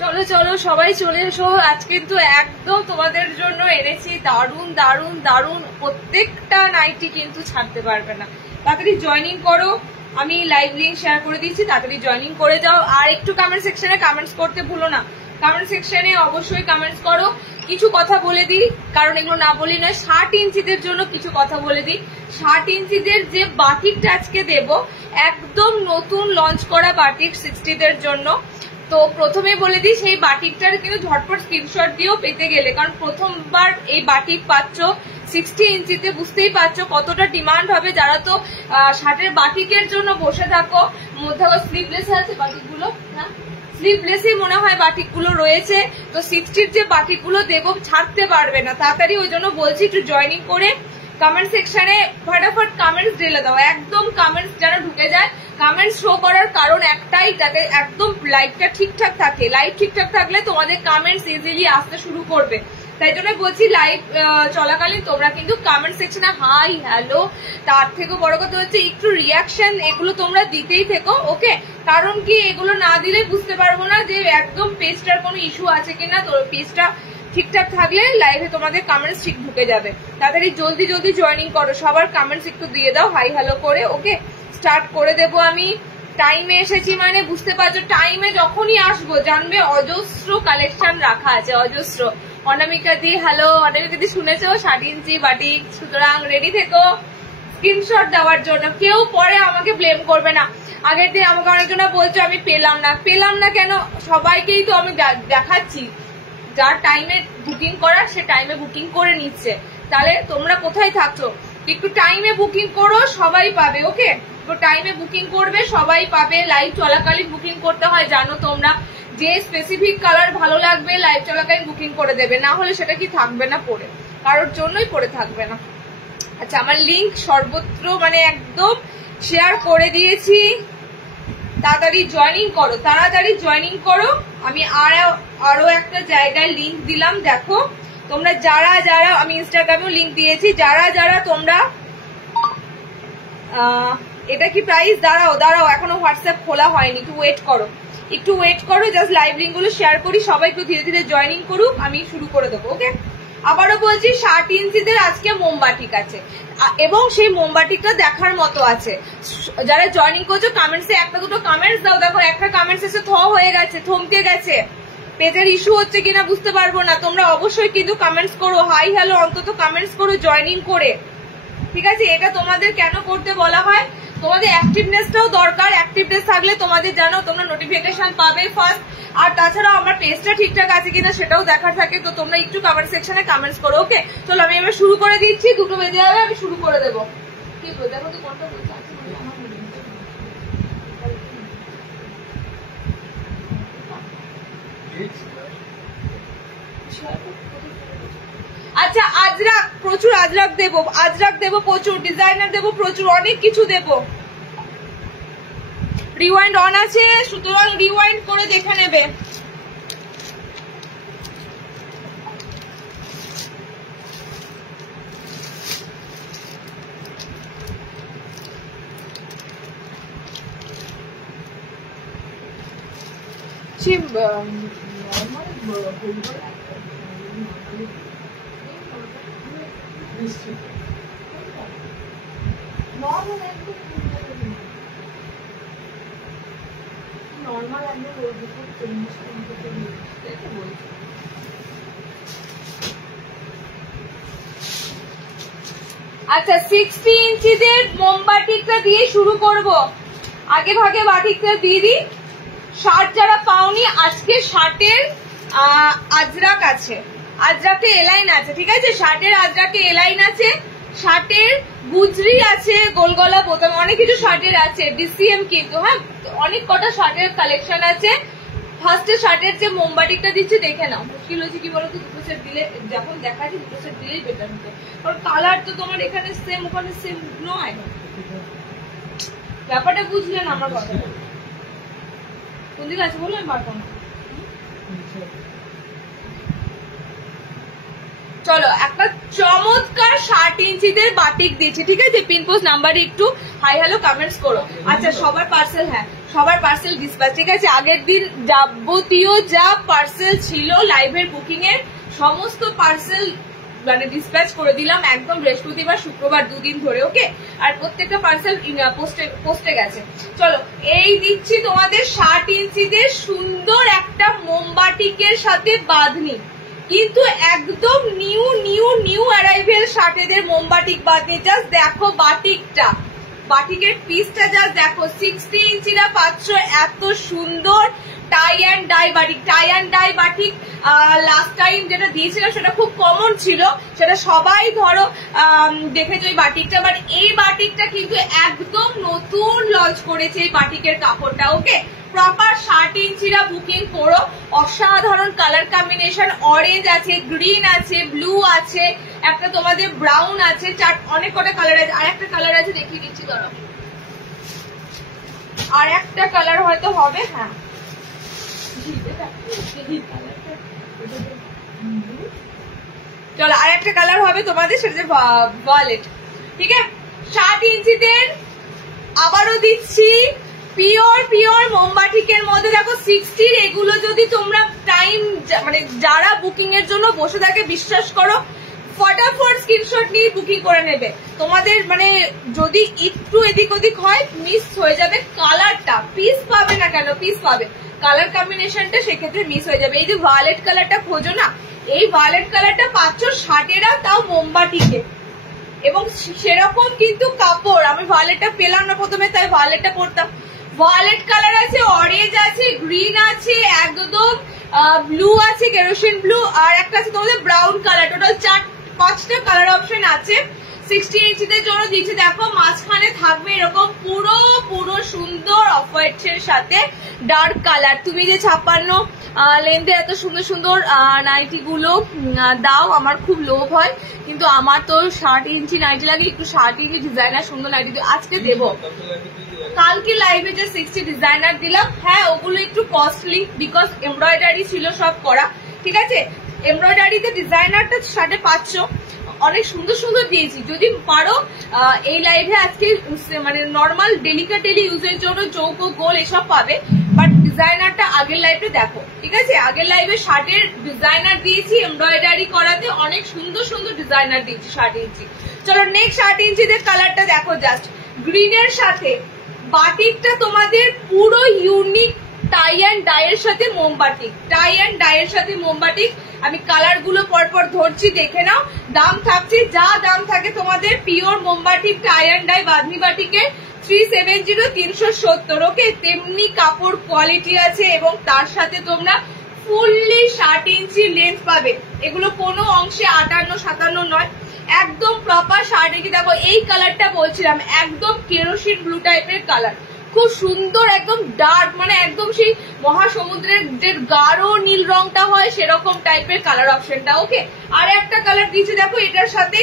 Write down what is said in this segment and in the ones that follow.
চলো চলো সবাই চলে এসো। আজ কিন্তু একদম তোমাদের জন্য এনেছি দারুন দারুন দারুন, প্রত্যেকটা নাইটি কিন্তু ছাড়তে পারবে না। তাড়াতাড়ি জয়েনিং করো, আমি লাইভ লিংক শেয়ার করে দিচ্ছি, তাড়াতাড়ি জয়েনিং করে যাও। আর একটু কমেন্ট সেকশনে কমেন্টস করতে ভুলো না, কমেন্ট সেকশনে অবশ্যই কমেন্টস করো। কিছু কথা বলে দিই, কারণ এগুলো না বলি নয়। 60 ইঞ্চিদের জন্য কিছু কথা বলে দিই। 60 ইঞ্চিদের যে বাটিকটা আজকে দেব, একদম নতুন লঞ্চ করা বাটিক 60দের জন্য। তো প্রথমে বলে দিই, সেই বাটিকটার কিন্তু ঝটপট স্ক্রিনশট দিয়েও পেতে গেলে, কারণ প্রথমবার এই বাটিক পাচ্ছ 60 ইঞ্চিতে, বুঝতেই পারছো কতটা ডিমান্ড হবে। যারা তো 60-এর বাটিকের জন্য বসে থাকো, মধ্যে স্লিভলেস আছে বাটিকগুলো, হ্যাঁ স্লিভলেসই মনে হয় বাটিকগুলো রয়েছে। তো 60-র যে বাটিকগুলো দেবো ছাড়তে পারবে না, তাড়াতাড়ি ওই জন্য বলছি একটু জয়েনিং করে কমেন্ট সেকশনে ফটাফট কমেন্টস ঢেলে দাও, একদম কমেন্টস যেন ঢুকে যায়। কমেন্টস শো করার কারণ একটাই, যাতে একদম লাইভটা ঠিকঠাক থাকে। লাইভ ঠিকঠাক থাকলে তোমাদের কমেন্টস ইজিলি আসতে শুরু করবে। তাই জন্য বলছি লাইভ চলাকালীন তোমরা কিন্তু কমেন্ট সেকশনে হাই হ্যালো, তার থেকে বড় কথা হচ্ছে একটু রিয়াকশন, এগুলো তোমরা দিতেই থেকো, ওকে? কারণ কি, এগুলো না দিলে বুঝতে পারবো না যে একদম পেজটার কোনো ইস্যু আছে কিনা। তো পেজটা ঠিকঠাক থাকলে লাইভে তোমাদের কমেন্টস ঠিক ঢুকে যাবে। তাড়াতাড়ি জলদি জলদি জয়েনিং করো, সবার কমেন্টস একটু দিয়ে দাও হাই হ্যালো করে, ওকে? স্টার্ট করে দেবো আমি। টাইমে এসেছি মানে বুঝতে পারছো, টাইমে যখনই আসবো জানবে অজস্র কালেকশন রাখা আছে, অজস্র। অনামিকা দি হ্যালো, অনামিকা দি শুনেছো 60 ইঞ্চি বাটিক, সুতরাং রেডি থেকো স্ক্রিনশট দেওয়ার জন্য। কেউ পরে আমাকে ব্লেম করবে না। আগের দিন আমাকে অনেকজনা বলছো আমি পেলাম না কেন? সবাইকেই তো আমি দেখাচ্ছি, যার টাইমে বুকিং করার সে টাইমে বুকিং করে নিচ্ছে। তাহলে তোমরা কোথায় থাকছো? একটু টাইমে বুকিং করো, সবাই পাবে, ওকে? তো টাইমে বুকিং করবে, সবাই পাবে। লাইভ চলাকালীন বুকিং করতে হয়, জানো তোমরা। যে স্পেসিফিক কালার ভালো লাগবে লাইভ চলাকালীন বুকিং করে দেবে, না হলে সেটা কি থাকবে না পরে, কারোর জন্যই পরে থাকবে না। আচ্ছা, আমার লিঙ্ক সর্বত্র মানে একদম শেয়ার করে দিয়েছি, তাড়াতাড়ি জয়েনিং করো, তাড়াতাড়ি জয়েনিং করো। আমি আরো একটা জায়গায় লিঙ্ক দিলাম, দেখো তোমরা যারা যারা, আমি ইনস্টাগ্রামেও লিঙ্ক দিয়েছি, যারা যারা তোমরা এটা কি প্রাইস, দাঁড়াও এখনো হোয়াটসঅ্যাপ খোলা হয়নি, একটু ওয়েট করো, জাস্ট লাইভ লিঙ্ক গুলো শেয়ার করি, সবাই একটু ধীরে ধীরে জয়েনিং করুক, আমি শুরু করে দেবো, ওকে? আবারও বলছি 60 ইঞ্চিদের আজকে মোমবাটিক আছে, এবং সেই মোমবাটিকটা দেখার মতো আছে। যারা জয়েনিং করছো কমেন্টসে একটা দুটো কমেন্টস দাও। দেখো একটা কমেন্টস এসে হয়ে গেছে, থমকে গেছে, পেজের ইস্যু হচ্ছে কিনা বুঝতে পারবো না। তোমরা অবশ্যই কিন্তু কমেন্টস করো, হাই হ্যালো অন্তত কমেন্টস করো জয়েনিং করে, ঠিক আছে? এটা তোমাদের কেন করতে বলা হয়, তোমাদের অ্যাক্টিভনেসটাও দরকার। অ্যাক্টিভনেস থাকলে তোমাদের জানো তোমরা নোটিফিকেশন পাবে ফার্স্ট। আর তাছাড়াও আমার পেজটা ঠিকঠাক আছে কিনা সেটাও দেখার থাকে। তো তোমরা একটু কমেন্ট সেকশনে কমেন্টস করো, ওকে? চলো আমি এবার শুরু করে দিচ্ছি, 2টো বেজে যাবে, আমি শুরু করে দেবো। কি বল, দেখো তো কোনটা বলছে। আচ্ছা, আজরাক, প্রচুর আজরাক দেবো প্রচুর, ডিজাইনার দেবো প্রচুর, অনেক কিছু দেবো। রিওয়াইন্ড অন আছে, সুতরাং রিওয়াইন্ড করে দেখে নেবে। আচ্ছা, 60 ইঞ্চিদের মোমবাটিকটা দিয়ে শুরু করব। আগে ভাগে বাটিকটা দিয়ে দিই। 60 যারা পাওনি, আজকে 60-এর আজরাক আছে, আজরাকে এলাইন আছে, ঠিক আছে? 60-এর আজরাকে এলাইন আছে, 60-এর গুজরি আছে, গোলগলা বোতাম, অনেক কিছু 60-এর আছে। ডিসিএম কিন্তু, হ্যাঁ অনেক কটা 60-এর কালেকশন আছে। ফার্স্টে 60-এর যে মোমবাটিকটা দিচ্ছি দেখে নাও। মুশকিল হচ্ছে কি বলতো, 2টো সেট দিলে, যখন দেখাচ্ছি 2টো সেট দিলেই বেটার হতো, কারণ কালার তো তোমার এখানে সেম ওখানে সেম নয়। ব্যাপারটা বুঝলেন আমার কথা? কোন দিকে আছে বললেন, পারতাম চলো একটা চমৎকার 60 ইঞ্চিদের বাটিক দিয়েছি, ঠিক আছে? পিন পোস্ট নাম্বারে একটু হাই হ্যালো কমেন্টস করো। আচ্ছা সবার পার্সেল, হ্যাঁ সবার পার্সেল ডিসপ্যাচ, ঠিক আছে? আগের দিন যাবতীয় যা পার্সেল ছিল লাইভের বুকিং এর সমস্ত পার্সেল মানে ডিসপ্যাচ করে দিলাম একদম বৃহস্পতিবার শুক্রবার 2 দিন ধরে, ওকে? আর প্রত্যেকটা পার্সেল পোস্টে গেছে। চলো এই দিচ্ছি তোমাদের 60 ইঞ্চিদের সুন্দর একটা মোমবাটিকের সাথে বাঁধনি, কিন্তু একদম নিউ নিউ নিউ অ্যারাইভেল 60 মোমবাটিক বাঁধনি। জাস্ট দেখো বাটিকটা, বাটিকের পিসটা জাস্ট দেখো, 60 ইঞ্চিরা পাচ্ছ এত সুন্দর tie and dye batik. Tie and dye batik last time যেটা দিয়েছিলাম সেটা খুব কমন ছিল, সেটা সবাই ধরো দেখেছো এই বাটিকটা, বাট এই বাটিকটা কিন্তু একদম নতুন লঞ্চ করেছে এই বাটিকের কাপড়টা, ওকে? প্রপার 60 ইঞ্চিরা বুকিং করো। অসাধারণ কালার কম্বিনেশন, অরেঞ্জ আছে, গ্রিন আছে, ব্লু আছে, একটা তোমাদের ব্রাউন আছে, অনেক কটা কালার আছে, আর একটা কালার আছে দেখিয়ে দিচ্ছি ধরো, আর একটা কালার হয়তো হবে, হ্যাঁ চলো আর একটা কালার হবে তোমাদের, সেটা ভায়োলেট, ঠিক আছে? 60 ইঞ্চিদের আবারও দিচ্ছি পিওর পিওর মোমবাটিকের মধ্যে। দেখো 60 এগুলো যদি তোমরা টাইম মানে যারা বুকিং এর জন্য বসে থাকে, বিশ্বাস করো ফটাফট স্ক্রিনশট নিয়ে বুকিং করে নেবে। তোমাদের মানে যদি একটু এদিক ওদিক হয় মিস হয়ে যাবে কালারটা, পিস পাবে না কেন, পিস পাবে, কালার কম্বিনেশনটা সেক্ষেত্রে মিস হয়ে যাবে। এই যে ভায়োলেট কালারটা খোঁজো না, এই ভায়োলেট কালারটা পাচ্ছ 60 তাও মোমবাটিকে, এবং সেরকম কিন্তু কাপড়। আমি ভায়োলেটটা পেলাম না প্রথমে, তাই ভায়োলেটটা পরতাম। ভায়োলেট কালার আছে, অরেঞ্জ আছে, গ্রিন আছে, একদম ব্লু আছে, কেরোসিন ব্লু, আর একটা আছে তোমাদের ব্রাউন কালার। টোটাল 4-5টা কালার অপশন আছে। 60 ইঞ্চিদের জন্য দিচ্ছি, দেখো মাঝখানে থাকবে এরকম পুরো পুরো সুন্দর অফ হোয়াইট এর সাথে ডার্ক কালার। তুমি যে 56 লেন্থে এত সুন্দর সুন্দর নাইটি গুলো দাও, আমার খুব লোভ হয়, কিন্তু আমার তো 60 ইঞ্চি নাইটি লাগে, একটু 60 ইঞ্চি ডিজাইনার সুন্দর নাইটি আজকে দেবো। কালকে লাইভে যে 60 ডিজাইনার দিলাম, হ্যাঁ ওগুলো একটু কস্টলি, বিকজ এমব্রয়ডারি ছিল সব করা, ঠিক আছে? এমব্রয়ডারিতে ডিজাইনারটা 550, অনেক সুন্দর সুন্দর দিয়েছি। যদি পারো এই লাইভে আজকে মানে নর্মাল ডেলি ইউজের জন্য চৌকো গোল এসব পাবে, বাট ডিজাইনারটা আগের লাইভে দেখো, ঠিক আছে? আগের লাইভে 60 ডিজাইনার দিয়েছি এমব্রয়ডারি করাতে, অনেক সুন্দর সুন্দর ডিজাইনার দিয়েছি 60 ইঞ্চি। চলো নেক্সট 60 ইঞ্চিদের কালারটা দেখো, জাস্ট গ্রিনের সাথে বাটিকটা তোমাদের পুরো ইউনিক টাই অ্যান্ড ডাইয়ের সাথে মোমবাটিক, টাই অ্যান্ড ডাইয়ের সাথে মোমবাটিক। আমি কালার গুলো পরপর ধরছি, দেখে নাও। দাম থাকছে যা দাম থাকে তোমাদের pure মোমবাটিক tie and die bandhani বাটিকে 370 370, ওকে? তেমনি কাপড় কোয়ালিটি আছে, এবং তার সাথে তোমরা ফুললি 60 ইঞ্চি লেন্থ পাবে। এগুলো কোনো অংশে 58-57 নয়, একদম প্রপার 60। দেখো এই কালারটা বলছিলাম, একদম কেরোসিন ব্লু টাইপের কালার, খুব সুন্দর, একদম ডার্ক, মানে একদম সেই মহাসমুদ্রের যে গাঢ় নীল রংটা হয় সেরকম টাইপের কালার অপশনটা, ওকে? আর একটা কালার দিয়েছি দেখো এটার সাথে,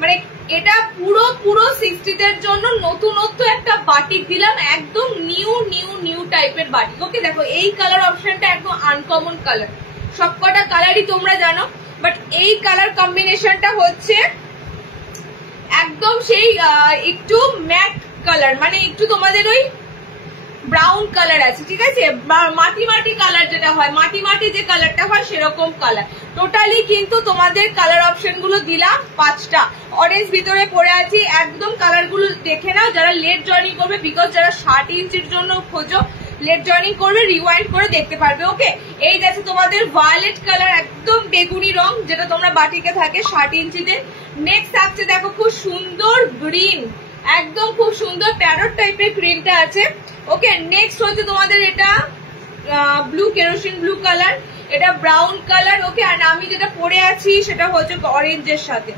মানে এটা পুরো পুরো 60 জন্য নতুনত্ব একটা বাটিক দিলাম, একদম নিউ নিউ নিউ টাইপের বাটিক, ওকে? দেখো এই কালার অপশনটা একদম আনকমন কালার, সবকটা কালারই তোমরা জানো, বাট এই কালার কম্বিনেশনটা হচ্ছে একদম সেই একটু ম্যাট কালার, মানে একটু তোমাদের ওই ব্রাউন কালার আছে, ঠিক আছে? মাটি মাটি কালার যেটা হয়, মাটি মাটি যে কালারটা হয় সেরকম কালার। টোটালি কিন্তু তোমাদের কালার অপশন গুলো দিলাম 5টা। অরেঞ্জ ভিতরে পড়ে আছি, একদম কালার গুলো দেখে নাও যারা লেট জয়েনিং করবে, বিকজ যারা 60 ইঞ্চির জন্য খোঁজো লেট জয়েনিং করবে, রিওয়াইন্ড করে দেখতে পারবে, ওকে? এই গেছে তোমাদের ভায়োলেট কালার, একদম বেগুনি রং, যেটা তোমরা বাটিকে থাকে 60 ইঞ্চিতে। নেক্সট থাকছে দেখো খুব সুন্দর গ্রিন, একদম খুব সুন্দর প্যারট টাইপের গ্রিনটা আছে, ওকে? নেক্সট হচ্ছে তোমাদের এটা ব্লু, কেরোসিন ব্লু কালার, এটা ব্রাউন কালার, ওকে? আর আমি যেটা পরে আছি সেটা হচ্ছে অরেঞ্জের সাথে।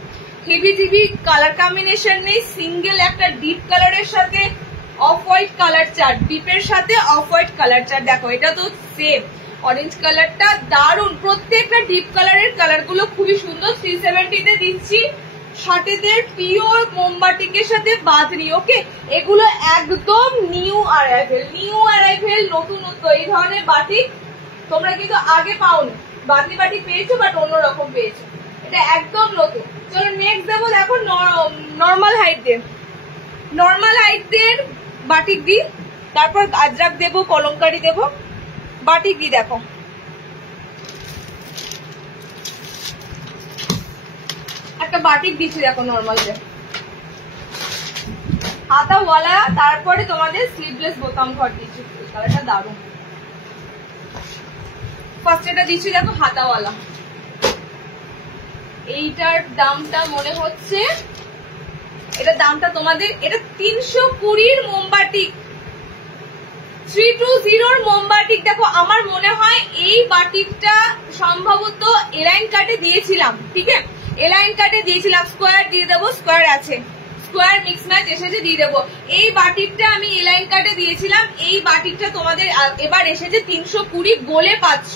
হেভি হেভি কালার কম্বিনেশন নেই, সিঙ্গেল একটা ডিপ কালারের সাথে অফ হোয়াইট কালার চার্ট, ডিপের সাথে অফ হোয়াইট কালার চার্ট। দেখো এটা তো সেম, অরেঞ্জ কালারটা দারুন, প্রত্যেকটা ডিপ কালারের কালার গুলো খুবই সুন্দর। 370 তে দিচ্ছি 60 পিওর মোমবাটিকের সাথে বাঁধনি, ওকে? এগুলো একদম নিউ অ্যারাইভেল নতুনত্ব। এই ধরনের বাটিক তোমরা কিন্তু আগে পাওনি, বাঁধনি বাটিক পেয়েছো বাট অন্যরকম পেয়েছো, এটা একদম নতুন। চলো নেক্সট দেবো, দেখো নর্মাল হাইট দের, নর্মাল হাইট দের বাটিক দি, তারপর আজরাক দেবো, কলমকারি দেবো, বাটিক দি। দেখো একটা বাটিক দিচ্ছি, দেখো নর্মাল দের হাতাওয়ালা, তারপরে তোমাদের স্লিভলেস বোতাম ঘর দিচ্ছি, কালারটা দারুণ। ফার্স্ট এটা দিচ্ছি দেখো হাতাওয়ালা, এইটার দামটা মনে হচ্ছে, এটার দামটা তোমাদের, এটা 320 মোমবাটিক, 320 মোমবাটিক। দেখো আমার মনে হয় এই বাটিকটা সম্ভবত এলাইন কাটে দিয়েছিলাম, ঠিক আছে, এলাইন কাটে দিয়েছিলাম, স্কোয়ার দিয়ে দেবো, স্কোয়ার আছে, স্কোয়ার মিক্স ম্যাচ এসেছে, দিয়ে দেবো। এই বাটিকটা আমি এলাইন কাটে দিয়েছিলাম, এই বাটিকটা তোমাদের এবার এসেছে 320 গোলে পাচ্ছ,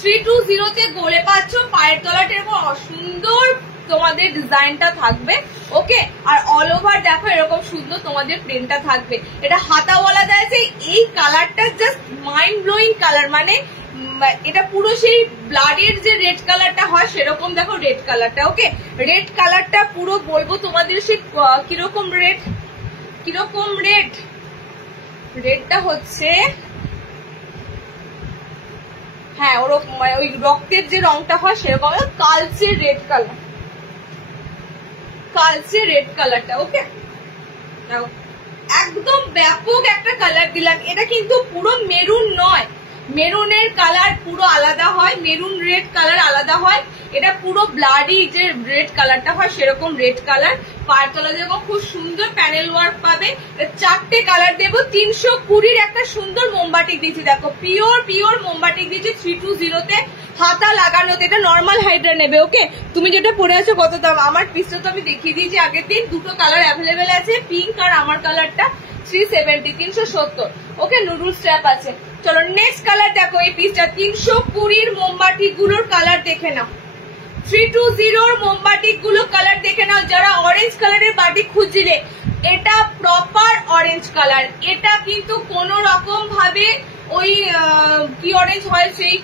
320 তে গোলে পাচ্ছ। পায়ের তলাটা এরকম সুন্দর তোমাদের ডিজাইনটা থাকবে, ওকে। আর অল ওভার দেখো এরকম সুন্দর তোমাদের প্রিন্টটা থাকবে। এটা হাতাওয়ালা দেয়, এই কালারটা জাস্ট মাইন্ড ব্লোয়িং কালার, মানে এটা পুরো সেই ব্লাডের যে রেড কালারটা হয় সেরকম দেখো রেড কালারটা, ওকে। রেড কালারটা পুরো বলবো তোমাদের সে কিরকম রেড, কিরকম রেড, রেডটা হচ্ছে হ্যাঁ ওরকম ওই রক্তের যে রংটা হয় সেরকম কালচে রেড কালার, কালচে রেড কালারটা, ওকে। একদম ব্যাপক একটা কালার দিলাম। এটা কিন্তু পুরো মেরুন নয়, মেরুনের কালার পুরো আলাদা হয়, মেরুন রেড কালার আলাদা হয়, এটা পুরো ব্লাডি যে রেড কালারটা হয় সেরকম রেড কালার। পায়ের তলা দেবো খুব সুন্দর প্যানেল ওয়ার্ক পাবে, 4টে কালার দেবো। 320 একটা সুন্দর মোমবাটিক দিচ্ছি, দেখো পিওর পিওর মোমবাটিক দিচ্ছি 320 তে, হাতা লাগানোতে। এটা নর্মাল হাইড্রা নেবে, ওকে। তুমি যেটা পরে আছো কত দাম, আমার পিসটা তো আমি দেখিয়ে দিয়েছি আগের দিন, দুটো কালার অ্যাভেলেবেল আছে, পিঙ্ক আর আমার কালারটা 370, 370, ওকে। নুডল স্ট্র্যাপ আছে। চলো নেক্সট কালার দেখো, এই পিসটা 320 মোমবাটিক গুলোর কালার দেখে নাও, 320 মোমবাটিক গুলো কালার দেখে নাও। যারা অরেঞ্জ কালারের বাটিক খুঁজছিলে, এটা প্রপার অরেঞ্জ কালার, এটা কিন্তু কোন রকম ভাবে ওই কি অরেঞ্জ হয় সেই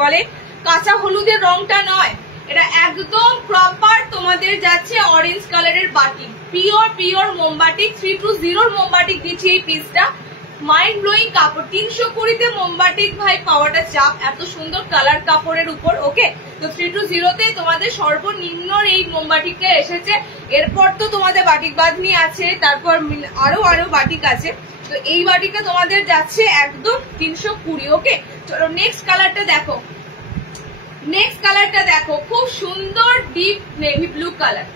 বলে কাঁচা হলুদের রংটা নয়, এটা একদম প্রপার তোমাদের যাচ্ছে অরেঞ্জ কালারের বাটিক, পিওর পিওর মোমবাটিক। 320 মোমবাটিক দিচ্ছি এই পিসটা, মাইন্ড ব্লোয়িং কাপড়। 320 তে মোমবাটিক ভাই পাওয়াটা চাপ, এত সুন্দর কালার কাপড়ের উপর, ওকে। তো 320 তে তোমাদের সর্বনিম্ন এই মোমবাটিকটা এসেছে। এরপর তো তোমাদের বাটিক বাঁধনি আছে, তারপর আরো বাটিক আছে। তো এই বাটিকটা তোমাদের যাচ্ছে একদম 320, ওকে। চলো নেক্সট কালারটা দেখো, নেক্সট কালারটা দেখো, খুব সুন্দর ডিপ নেভি ব্লু কালার,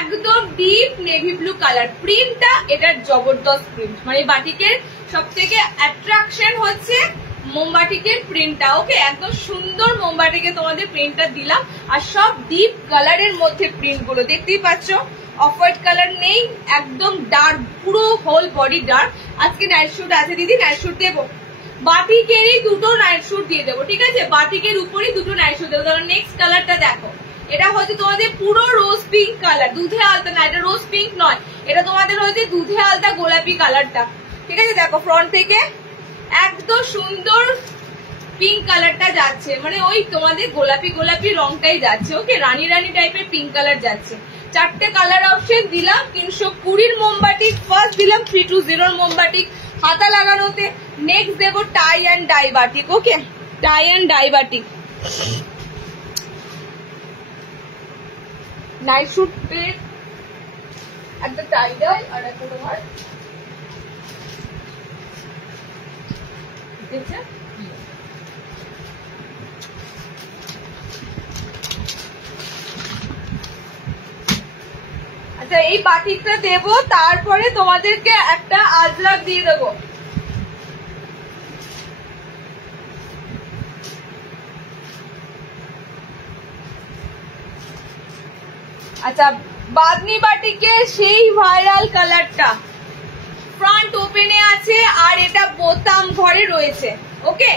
একদম ডিপ নেভি ব্লু কালার। প্রিন্টটা এটার জবরদস্ত প্রিন্ট, মানে বাটিকের সব থেকে অ্যাট্রাকশন হচ্ছে মোমবাটিকের প্রিন্টটা, ওকে। একদম সুন্দর মোমবাটিকে তোমাদের প্রিন্টটা দিলাম, আর সব ডিপ কালারের মধ্যে প্রিন্ট গুলো দেখতেই পাচ্ছ। অফ হোয়াইট কালার নেই, একদম ডার্ক, পুরো হোল বডি ডার্ক। আজকে নাইট শুট আছে দিদি, নাইট শুট দেবো, বাটিকেরই দুটো নাইট শুট দিয়ে দেবো, ঠিক আছে, বাটিকের উপরই দুটো নাইট শুট দেবো। ধরো নেক্সট কালারটা দেখো, এটা হচ্ছে তোমাদের পুরো রোজ পিঙ্ক কালার, দুধে আলতা না, এটা রোজ পিঙ্ক নয়, এটা তোমাদের হচ্ছে দুধে আলতা গোলাপি কালারটা, ঠিক আছে। দেখো ফ্রন্ট থেকে একদম সুন্দর পিঙ্ক কালারটা যাচ্ছে, মানে ওই তোমাদের গোলাপি গোলাপি রংটাই যাচ্ছে, ওকে। রানী রানী টাইপের পিঙ্ক কালার যাচ্ছে। 4টে কালার অপশন দিলাম। 320 মোমবাটিক ফার্স্ট দিলাম, 320 মোমবাটিক হাতা লাগানোতে। নেক্সট দেবো tie and dye batik, okay, tie and dye batik. Night suit পেয়ে একটা টাই ডাই আর একটা তোমার দেখছেন, আচ্ছা এই বাটিকটা দেবো, তারপরে তোমাদেরকে একটা আজরাক দিয়ে দেবো। আচ্ছা বাদনি বাটিকে সেই ভাইরাল কালারটা ফ্রন্ট ওপেনে আছে, আর এটা বোতাম ঘরে রয়েছে, ওকে।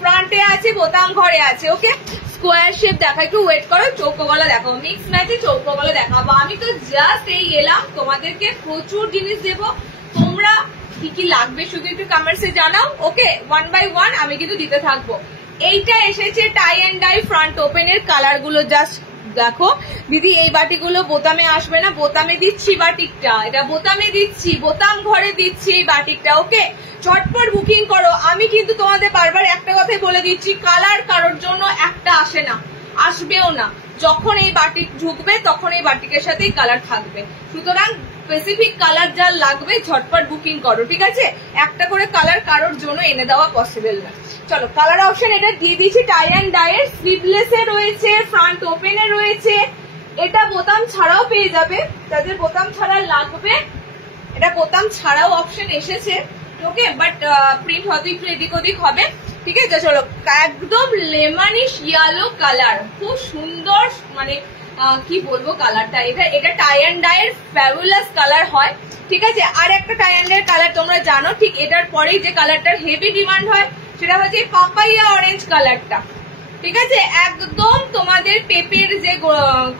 ফ্রন্টে আছে, বোতাম ঘরে আছে, ওকে। স্কোয়ার শেপ দেখা, একটু ওয়েট করো, চৌকো গলা দেখো, মিক্স ম্যাচে চৌকো গলা দেখাবো। আমি তো জাস্ট এই এলাম, তোমাদেরকে প্রচুর জিনিস দেবো। তোমরা কি কি লাগবে শুধু একটু কমেন্টসে জানাও, ওকে। 1 by 1 আমি কিন্তু দিতে থাকবো। এইটা এসেছে টাই অ্যান্ড ডাই ফ্রন্ট ওপেনের কালার গুলো জাস্ট দেখো দিদি এই বাটিগুলো বোতামে আসবে না, বোতামে দিচ্ছি বাটিকটা, এটা বোতামে দিচ্ছি, বোতাম ঘরে দিচ্ছি এই বাটিকটা। ওকে, চটপট বুকিং করো। আমি কিন্তু তোমাদের বারবার একটা কথাই বলে দিচ্ছি, কালার কারোর জন্য একটা আসে না, আসবেও না। যখন এই বাটিক ঢুকবে তখন এই বাটিকের সাথেই কালার থাকবে, সুতরাং স্পেসিফিক কালার যা লাগবে ঝটপট বুকিং করো, ঠিক আছে? একটা করে কালার কারোর জন্য এনে দেওয়া পসিবল না। চলো কালার অপশন এটা দিয়ে দিচ্ছি, টাই অ্যান্ড ডাইয়ের, স্লিভলেসে রয়েছে, ফ্রন্ট ওপেনে রয়েছে। এটা বোতাম ছাড়াও পেয়ে যাবে, যাদের বোতাম ছাড়া লাগবে এটা বোতাম ছাড়াও অপশন এসেছে। ওকে, বাট প্রিন্ট হয়তো একটু এদিক ওদিক হবে, ঠিক আছে? চলো, একদম লেমনিশ ইয়েলো কালার, খুব সুন্দর, মানে কি বলবো কালারটা, এটা টাই অ্যান্ড ডাইয়ের ফ্যাবুলাস কালার হয়, ঠিক আছে? আর একটা টাই অ্যান্ড ডাইয়ের কালার তোমরা জানো, ঠিক এটার পরেই যে কালারটার হেভি ডিমান্ড হয় সেটা হচ্ছে পাপাইয়া অরেঞ্জ কালারটা, ঠিক আছে? একদম তোমাদের পেপের যে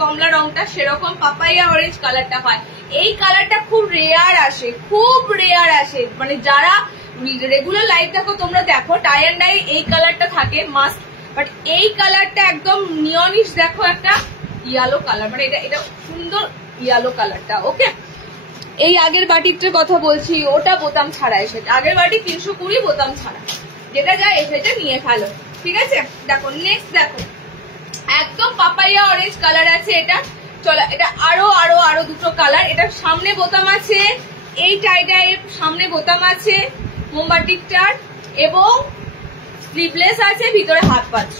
কমলা রংটা সেরকম পাপাইয়া অরেঞ্জ কালারটা হয়। এই কালারটা খুব রেয়ার আসে, খুব রেয়ার আসে, মানে যারা রেগুলার লাইভ দেখো তোমরা দেখো টাই অ্যান্ড ডাই এই কালারটা থাকে মাস্ট, বাট এই কালারটা একদম নিয়নিশ, দেখো একটা ইয়েলো কালার, মানে এটা সুন্দর ইয়েলো কালারটা। ওকে, এই আগের বাটিকটার কথা বলছি, ওটা বোতাম ছাড়া এসেছে, আগের বাটি 320 বোতাম ছাড়া, যেটা যা এসেছে নিয়ে ফেলো, ঠিক আছে? দেখো নেক্সট, দেখো একদম পাপাইয়া অরেঞ্জ কালার আছে এটা। চলো, এটা আরো আরো আরো দুটো কালার, এটা সামনে বোতাম আছে, এই টাইডাইয়ের সামনে বোতাম আছে মোমবাটিকটার, এবং স্লিভলেস আছে, ভিতরে হাত পাচ্ছ,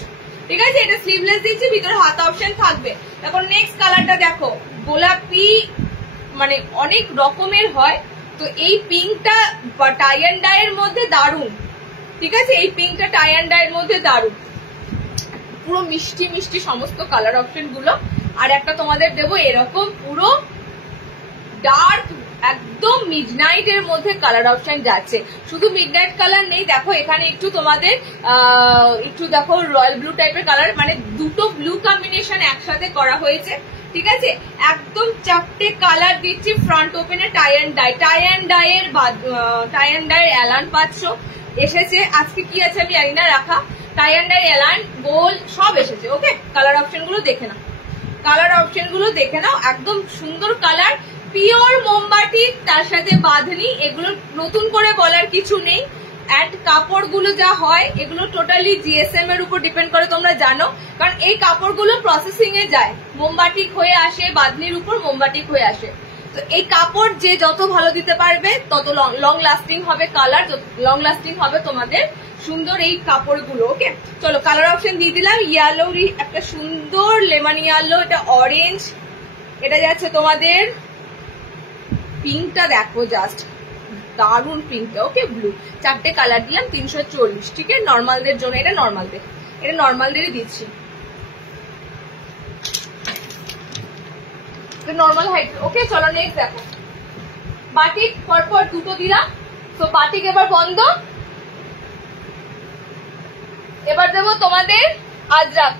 ঠিক আছে? এটা স্লিভলেস দিচ্ছি, ভিতরে হাত অপশন থাকবে। তারপর নেক্সট কালারটা দেখো, গোলাপি, মানে অনেক রকমের হয়, তো এই পিঙ্কটা টাই অ্যান্ড ডাইয়ের মধ্যে দারুণ, ঠিক আছে? এই পিঙ্কটা টাই অ্যান্ড ডাইয়ের মধ্যে দারুণ, পুরো মিষ্টি মিষ্টি সমস্ত কালার অপশন গুলো। আর একটা তোমাদের দেবো এরকম পুরো ডার্ক, একদম মিডনাইট এর মধ্যে কালার অপশন যাচ্ছে। শুধু মিডনাইট কালার নেই, দেখো এখানে একটু তোমাদের একটু দেখো রয়্যাল ব্লু টাইপের কালার, মানে দুটো ব্লু কম্বিনেশন একসাথে করা হয়েছে, ঠিক আছে? একদম চারটে কালার দিচ্ছি। ফ্রন্ট ওপেনে tie and dye, tie and ডাইয়ের অ্যালান পাচ্ছ, এসেছে আজকে কি আছে আমি জানি না রাখা, টাই অ্যান্ড ডাই অ্যালান গোল সব এসেছে। ওকে, কালার অপশন গুলো দেখে নাও, কালার অপশন গুলো দেখে নাও, একদম সুন্দর কালার, পিওর মোমবাটি, তার সাথে বাঁধনি, এগুলো নতুন করে বলার কিছু নেই। অ্যান্ড কাপড়গুলো যা হয় এগুলো টোটালি জিএসএম এর উপর ডিপেন্ড করে, তোমরা জানো, কারণ এই কাপড়গুলো প্রসেসিং এ যায়, মোমবাটিক হয়ে আসে, বাঁধনির উপর মোমবাটিক হয়ে আসে। তো এই কাপড় যে যত ভালো দিতে পারবে তত লং লাস্টিং হবে, কালার লং লাস্টিং হবে তোমাদের সুন্দর এই কাপড়গুলো। ওকে, চলো কালার অপশন দিয়ে দিলাম। ইয়েলোরই একটা সুন্দর লেমন ইয়েলো, এটা অরেঞ্জ, এটা যাচ্ছে তোমাদের পিঙ্কটা, দেখো জাস্ট দারুন পিঙ্কটা। ওকে, ব্লু, চারটে কালার দিলাম 340, ঠিক আছে? নর্মালদের জন্য, এটা নর্মালদের, এটা নর্মালদেরই দিচ্ছি, নর্মাল হাইট। ওকে, চলো নেক্সট দেখো, বাটিক পরপর দুটো দিলাম, তো বাটিক এবার বন্ধ। এবার দেবো তোমাদের আজরাক,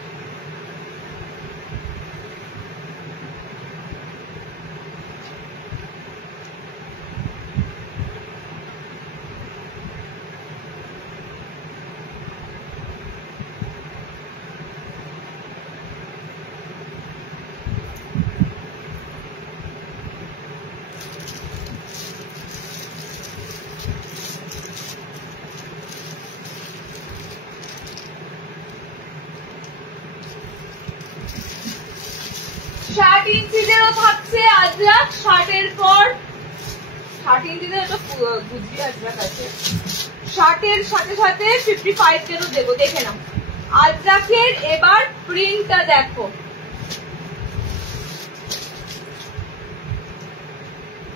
ষাট ইঞ্চিদেরও থাকছে আজরাক, 60-এর পর 60 ইঞ্চিদের একটা বুঝি আজরাক আছে, 60-এর সাথে সাথে 55-এরও দেবো, দেখে নাও আজরাকের। এবার প্রিন্টটা দেখো,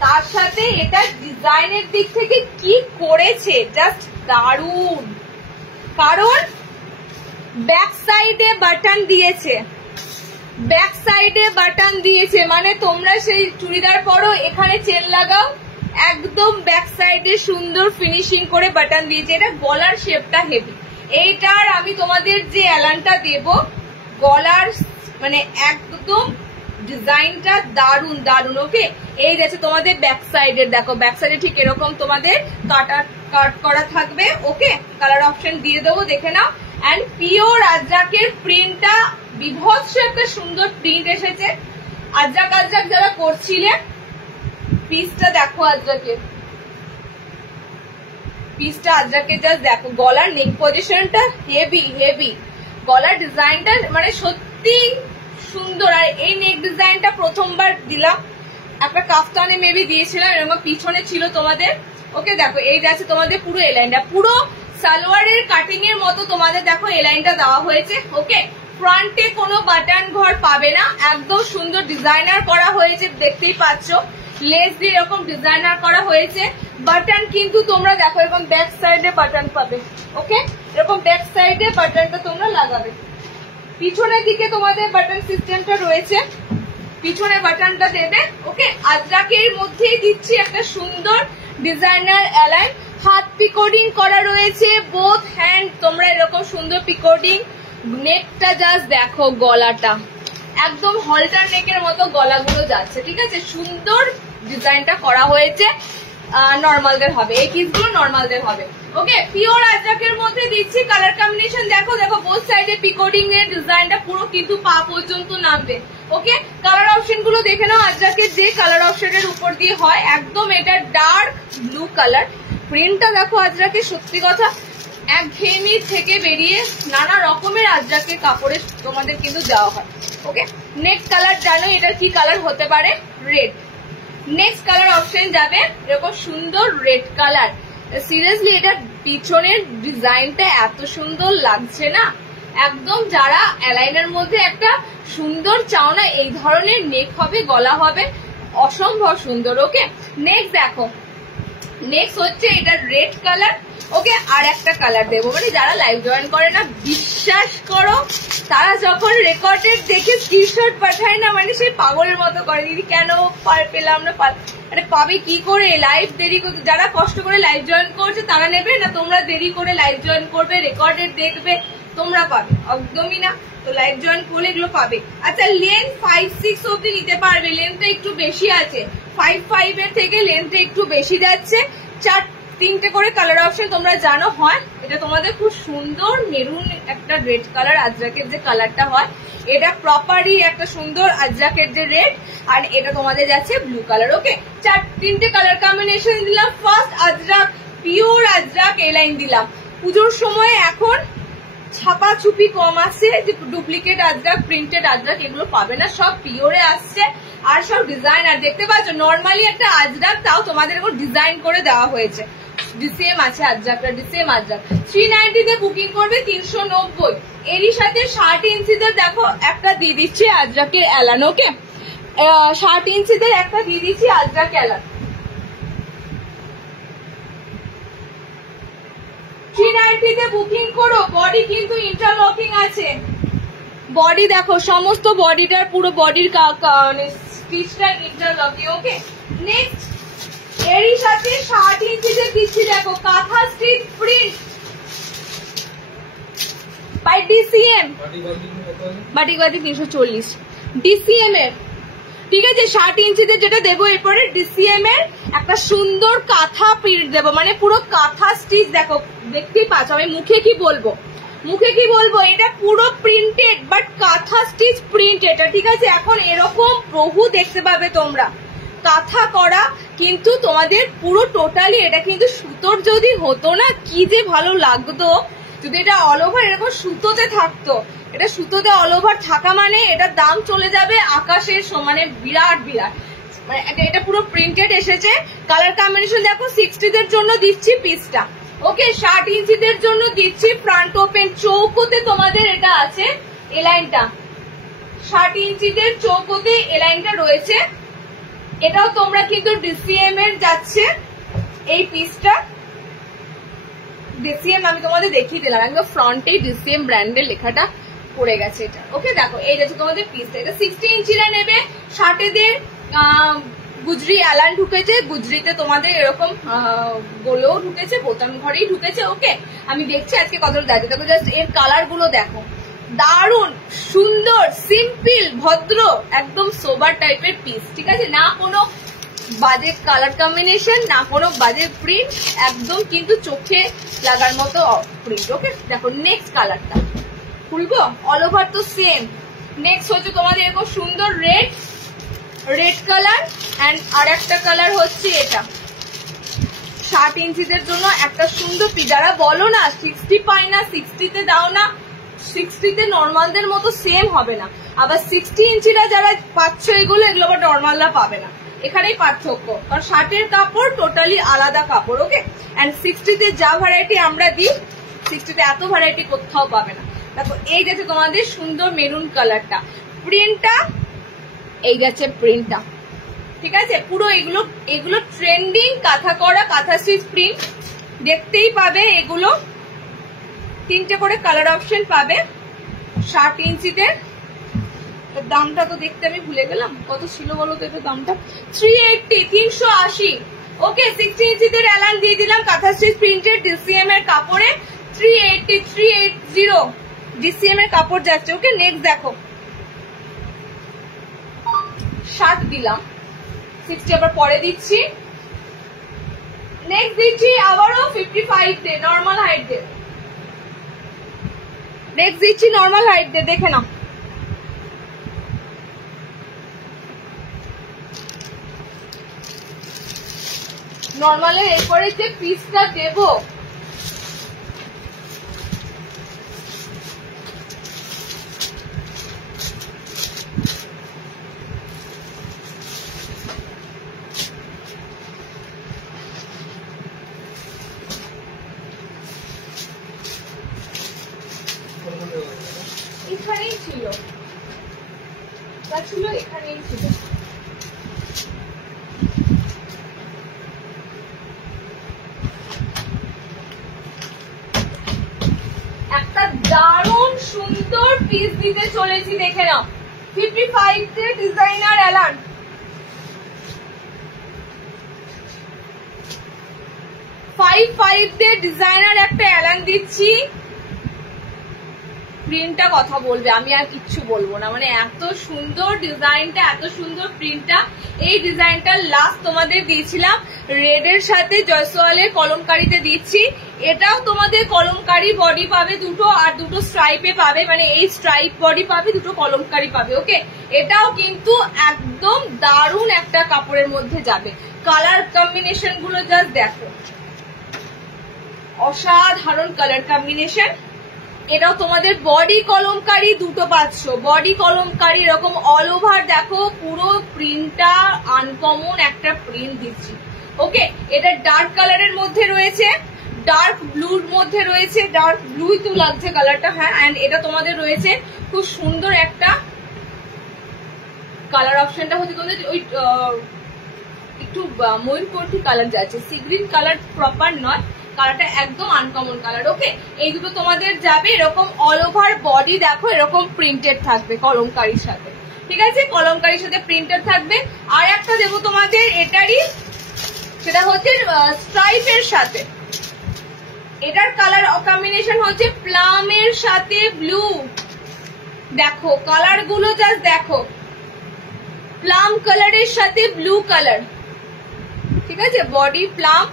তার সাথে এটা ডিজাইনের দিক থেকে কি করেছে, জাস্ট দারুন, কারণ ব্যাক সাইডে বাটন দিয়েছে, ব্যাক সাইডে বাটন দিয়েছে, মানে তোমরা সেই চুড়িদার পরো, এখানে চেন লাগাও, একদম ব্যাক সাইডে সুন্দর ফিনিশিং করে বাটন দিয়েছে। এটা গলার শেপটা হেভি, এইটার আমি তোমাদের যে অ্যালানটা দেব, গলার মানে একদম ডিজাইনটা দারুন দারুন। ওকে, এই যাচ্ছে তোমাদের ব্যাক সাইডের, দেখো ব্যাক সাইডে ঠিক এরকম তোমাদের কাট করা থাকবে। ওকে, কালার অপশন দিয়ে দেবো, দেখে নাও। অ্যান্ড পিওর আজরাকের প্রিন্টটা বিভৎস একটা সুন্দর প্রিন্ট এসেছে। আজরাক আজরাক যারা করছিলে, পিসটা দেখো আজরাকের, পিসটা আজরাকের জাস্ট দেখো। গলার নেক পজিশনটা হেভি হেভি, গলার ডিজাইনটা মানে সত্যি সুন্দর। আর এই নেক ডিজাইনটা প্রথমবার দিলাম, একটা কাফতানে মেবি দিয়েছিলাম, এরকম পিছনে ছিল তোমাদের। ওকে দেখো এই যাচ্ছে তোমাদের পুরো এলাইনটা, পুরো সালোয়ারের কাটিং এর মতো তোমাদের দেখো এলাইনটা দেওয়া হয়েছে। ওকে, ফ্রন্টে কোনো বাটন ঘর পাবে না, একদম সুন্দর ডিজাইনার করা হয়েছে, দেখতেই পাচ্ছ লেস দিয়ে এরকম ডিজাইনার করা হয়েছে। বাটন কিন্তু তোমরা দেখো এরকম ব্যাক সাইডে বাটন পাবে। ওকে, এরকম ব্যাক সাইডে বাটনটা তোমরা লাগাবে। পিছনের দিকে তোমাদের বাটন সিস্টেমটা রয়েছে, পিছনে বাটনটা দেবে। ওকে, আজরাকের মধ্যেই দিচ্ছি একটা সুন্দর ডিজাইনার এলাইন, হাত পিকোডিং করা রয়েছে, বোথ হ্যান্ড তোমরা এরকম সুন্দর পিকোডিং। নেকটা জাস্ট দেখো, গলাটা একদম হলটার নেকের মতো গলাগুলো যাচ্ছে, ঠিক আছে, সুন্দর ডিজাইনটা করা হয়েছে। নর্মালদের হবে, এই পিসগুলো নর্মালদের হবে। ওকে, পিওর আজরাকের মধ্যে দিচ্ছি। কালার কম্বিনেশন দেখো, দেখো বোথ সাইডে পিকোডিং এর ডিজাইনটা পুরো কিন্তু পা পর্যন্ত নামবে। ওকে, কালার অপশন গুলো দেখে নাও। আজরাকের যে কালার অপশনের উপর দিয়ে হয়, একদম এটা ডার্ক ব্লু কালার। প্রিন্টটা দেখো আজরাকের, সত্যি কথা একঘেয়েমি থেকে বেরিয়ে নানা রকমের আজরাকের কাপড়ে তোমাদের কিন্তু দেওয়া হয়। ওকে, নেক্সট কালার জানো এটার কি কালার হতে পারে? রেড। নেক্সট কালার অপশন যাবে এরকম সুন্দর রেড কালার। সিরিয়াসলি এটা পিছনের ডিজাইনটা এত সুন্দর লাগছে না, একদম যারা এলাইনের মধ্যে একটা সুন্দর চাও না, এই ধরনের নেক হবে, গলা হবে, অসম্ভব সুন্দর। ওকে, নেক্সট দেখো, নেক্সট হচ্ছে এটা রেড কালার। ওকে, আর একটা কালার দেবো, মানে যারা লাইভ জয়েন করে না, বিশ্বাস করো তারা যখন রেকর্ডেড দেখে স্ক্রিনশট পাঠায় না, মানে সেই পাগলের মতো করে, দিদি কেন পেলাম না, আরে পাবে কি করে, লাইভ দেরি করতে। যারা কষ্ট করে লাইভ জয়েন করছে তারা নেবে না, তোমরা দেরি করে লাইভ জয়েন করবে, রেকর্ডেড দেখবে, তোমরা পাবে একদমই না। তো লাইভ জয়েন করলে এগুলো পাবে। আচ্ছা, লেন্থ 5-6 অব্দি নিতে পারবে, লেন্থটা একটু বেশি আছে, 5-5 এর থেকে লেন্থটা একটু বেশি যাচ্ছে। 4-3টে করে কালার অপশন তোমরা জানো হয়। এটা তোমাদের খুব সুন্দর মেরুন একটা রেড কালার, আজরাকের যে কালারটা হয় এটা প্রপারই একটা সুন্দর আজরাকের যে রেড, আর এটা তোমাদের যাচ্ছে ব্লু কালার। ওকে, 4-3টে কালার কম্বিনেশন দিলাম। ফার্স্ট আজরাক, পিওর আজরাক এই লাইন দিলাম। পুজোর সময় এখন ছাপা ছুপি কম আসছে, যে ডুপ্লিকেট আজরাক, প্রিন্টেড আজরাক এগুলো পাবে না, সব পিওরে আসছে। আর সব ডিজাইনার দেখতে পাচ্ছ, নর্মালি একটা আজরাক তাও তোমাদের এখন ডিজাইন করে দেওয়া হয়েছে। ডিসিএম আছে আজরাকটা, ডিসিএম আজরাক 390 তে বুকিং করবে 390। এরই সাথে 60 ইঞ্চিদের দেখো একটা দিয়ে দিচ্ছি আজরাকের এলান। ওকে, 60 ইঞ্চিদের একটা দিয়ে দিচ্ছি আজরাক এলান। 390 তে বুকিং করো। বডি কিন্তু ইন্টারলকিং আছে, বডি দেখো সমস্ত বডিটার পুরো বডির স্টিচটা ইন্টারলকিং। ওকে, নেক্সট এরই সাথে 60 ইঞ্চিতে দিচ্ছি দেখো kantha stitch print by DCM, বাটিগতি 340 ডিসিএম এর, ঠিক আছে। 60 ইঞ্চিতে যেটা দেবো এরপরে ডিসিএম এর একটা সুন্দর কাঁথা প্রিন্ট দেবো, মানে পুরো কাঁথা স্টিচ দেখো, দেখতেই পাচ্ছ। আমি মুখে কি বলবো, এটা পুরো প্রিন্টেড বাট কাঁথা স্টিচ প্রিন্ট এটা, ঠিক আছে। এখন এরকম বহু দেখতে পাবে তোমরা কাঁথা করা, কিন্তু তোমাদের পুরো টোটালি এটা কিন্তু সুতোর যদি হতো না কি যে ভালো লাগতো, যদি এটা অল ওভার এরকম সুতোতে থাকতো। এটা সুতোতে অল ওভার থাকা মানে এটার দাম চলে যাবে আকাশের সমানে, বিরাট বিরাট, মানে এটা পুরো প্রিন্টেড এসেছে। কালার কম্বিনেশন দেখো, 60দের জন্য দিচ্ছি পিসটা। ওকে, 60 ইঞ্চিদের জন্য দিচ্ছি ফ্রন্ট ওপেন চৌকোতে তোমাদের এটা আছে এলাইনটা, 60 ইঞ্চিদের চৌকোতে এলাইনটা রয়েছে। এটাও তোমরা কিন্তু ডিসিএম এর যাচ্ছে এই পিসটা, ডিসিএম আমি তোমাদের দেখিয়ে দিলাম, একদম ফ্রন্টেই ডিসিএম ব্র্যান্ডের লেখাটা পড়ে গেছে এটা। ওকে, দেখো এই যাচ্ছে তোমাদের পিসটা, এটা 60 ইঞ্চিরা নেবে। 60দের গুজরি অ্যালান ঢুকেছে, গুজরিতে তোমাদের এরকম গোলেও ঢুকেছে, বোতাম ঘরেই ঢুকেছে। ওকে, আমি দেখছি আজকে কতটা যাচ্ছে, দেখো জাস্ট এর কালার গুলো দেখো, দারুণ সুন্দর, সিম্পল, ভদ্র, একদম সোবার টাইপের পিস, ঠিক আছে। না কোনো বাজে কালার কম্বিনেশন, না কোনো বাজে প্রিন্ট, একদম কিন্তু চোখে লাগার মতো প্রিন্ট। ওকে, দেখো নেক্সট কালারটা খুলবো, অল ওভার তো সেম, নেক্সট হচ্ছে তোমাদের এরকম সুন্দর রেড কালার এন্ড আর একটা কালার হচ্ছে এটা 60 ইঞ্চিদের জন্য একটা সুন্দর যারা বলো না 60 পাই না 60-তে দাও না, 60-তে নর্মালদের মতো সেম হবে না, আবার 60 ইঞ্চিরা যারা পাচ্ছ এগুলো আবার নর্মালরা পাবে না, এখানেই পার্থক্য। কারণ 60-এর কাপড় টোটালি আলাদা কাপড়। ওকে, এন্ড 60-তে যা ভ্যারাইটি আমরা দিই 60-তে এত ভ্যারাইটি কোথাও পাবে না। দেখো এই যাচ্ছে তোমাদের সুন্দর মেরুন কালারটা, প্রিন্টটা এই যাচ্ছে প্রিন্টটা, ঠিক আছে। পুরো এগুলো ট্রেন্ডিং কাঁথা করা, কাঁথা স্টিচ প্রিন্ট দেখতেই পাবে। এগুলো 3টে করে কালার অপশন পাবে। 60 ইঞ্চিতে দামটা তো দেখতে আমি ভুলে গেলাম, কত ছিল বলো তো এটা দামটা, 380 380। ওকে, 60 ইঞ্চিতে অ্যালান দিয়ে দিলাম কাঁথা স্টিচ প্রিন্টের ডিসিএম এর কাপড়ে 380 380 ডিসিএম এর কাপড় যাচ্ছে। ওকে, নেক্সট দেখো 60 দিলাম, 60 আবার পরে দিচ্ছি। নেক্সট দিচ্ছি আবারও 55 day normal height day. Next দিচ্ছি নর্মাল হাইট ডে, দেখে নাও। নর্মালের এরপরে যে পিসটা দেবো এখানেই ছিল, এখানেই ছিল। একটা দারুণ সুন্দর পিস দিতে চলেছি, দেখে নাও। 55 তে ডিজাইনার অ্যালান, 55 তে ডিজাইনার একটা অ্যালান দিচ্ছি। প্রিন্টটা কথা বলবে, আমি আর কিচ্ছু বলবো না, মানে এত সুন্দর ডিজাইনটা, এত সুন্দর প্রিন্টটা। এই ডিজাইনটা লাস্ট তোমাদের দিয়েছিলাম রেড এর সাথে জয়সওয়ালের কলমকারিতে দিচ্ছি। এটাও তোমাদের কলমকারি বডি পাবে দুটো, আর দুটো স্ট্রাইপে পাবে, মানে এই স্ট্রাইপ বডি পাবে, দুটো কলমকারি পাবে। ওকে, এটাও কিন্তু একদম দারুণ একটা কাপড়ের মধ্যে যাবে। কালার কম্বিনেশন গুলো জাস্ট দেখো, অসাধারণ কালার কম্বিনেশন। এটাও তোমাদের বডি কলমকারি দুটো পাচ্ছ, বডি কলমকারি এরকম অল ওভার দেখো, পুরো প্রিন্টটা আনকমন একটা প্রিন্ট দিচ্ছি। ওকে, এটা ডার্ক কালারের মধ্যে রয়েছে, ডার্ক ব্লুর মধ্যে রয়েছে, ডার্ক ব্লুই তো লাগছে কালারটা, হ্যাঁ। এন্ড এটা তোমাদের রয়েছে খুব সুন্দর একটা কালার অপশনটা হচ্ছে তোমাদের ওই একটু ময়ূরপন্থী কালার যাচ্ছে, সি গ্রিন কালার প্রপার নয়, কালারটা একদম আনকমন কালার। ওকে, এই দুটো তোমাদের যাবে এরকম অল ওভার বডি দেখো, এরকম প্রিন্টেড থাকবে কলমকারির সাথে, ঠিক আছে, কলমকারির সাথে প্রিন্টেড থাকবে। আর একটা দেবো তোমাদের এটারই, সেটা হচ্ছে স্ট্রাইপের সাথে। এটার কালার কম্বিনেশন হচ্ছে প্লামের সাথে ব্লু, দেখো কালার গুলো জাস্ট দেখো, প্লাম কালারের সাথে ব্লু কালার, ঠিক আছে। বডি প্লাম,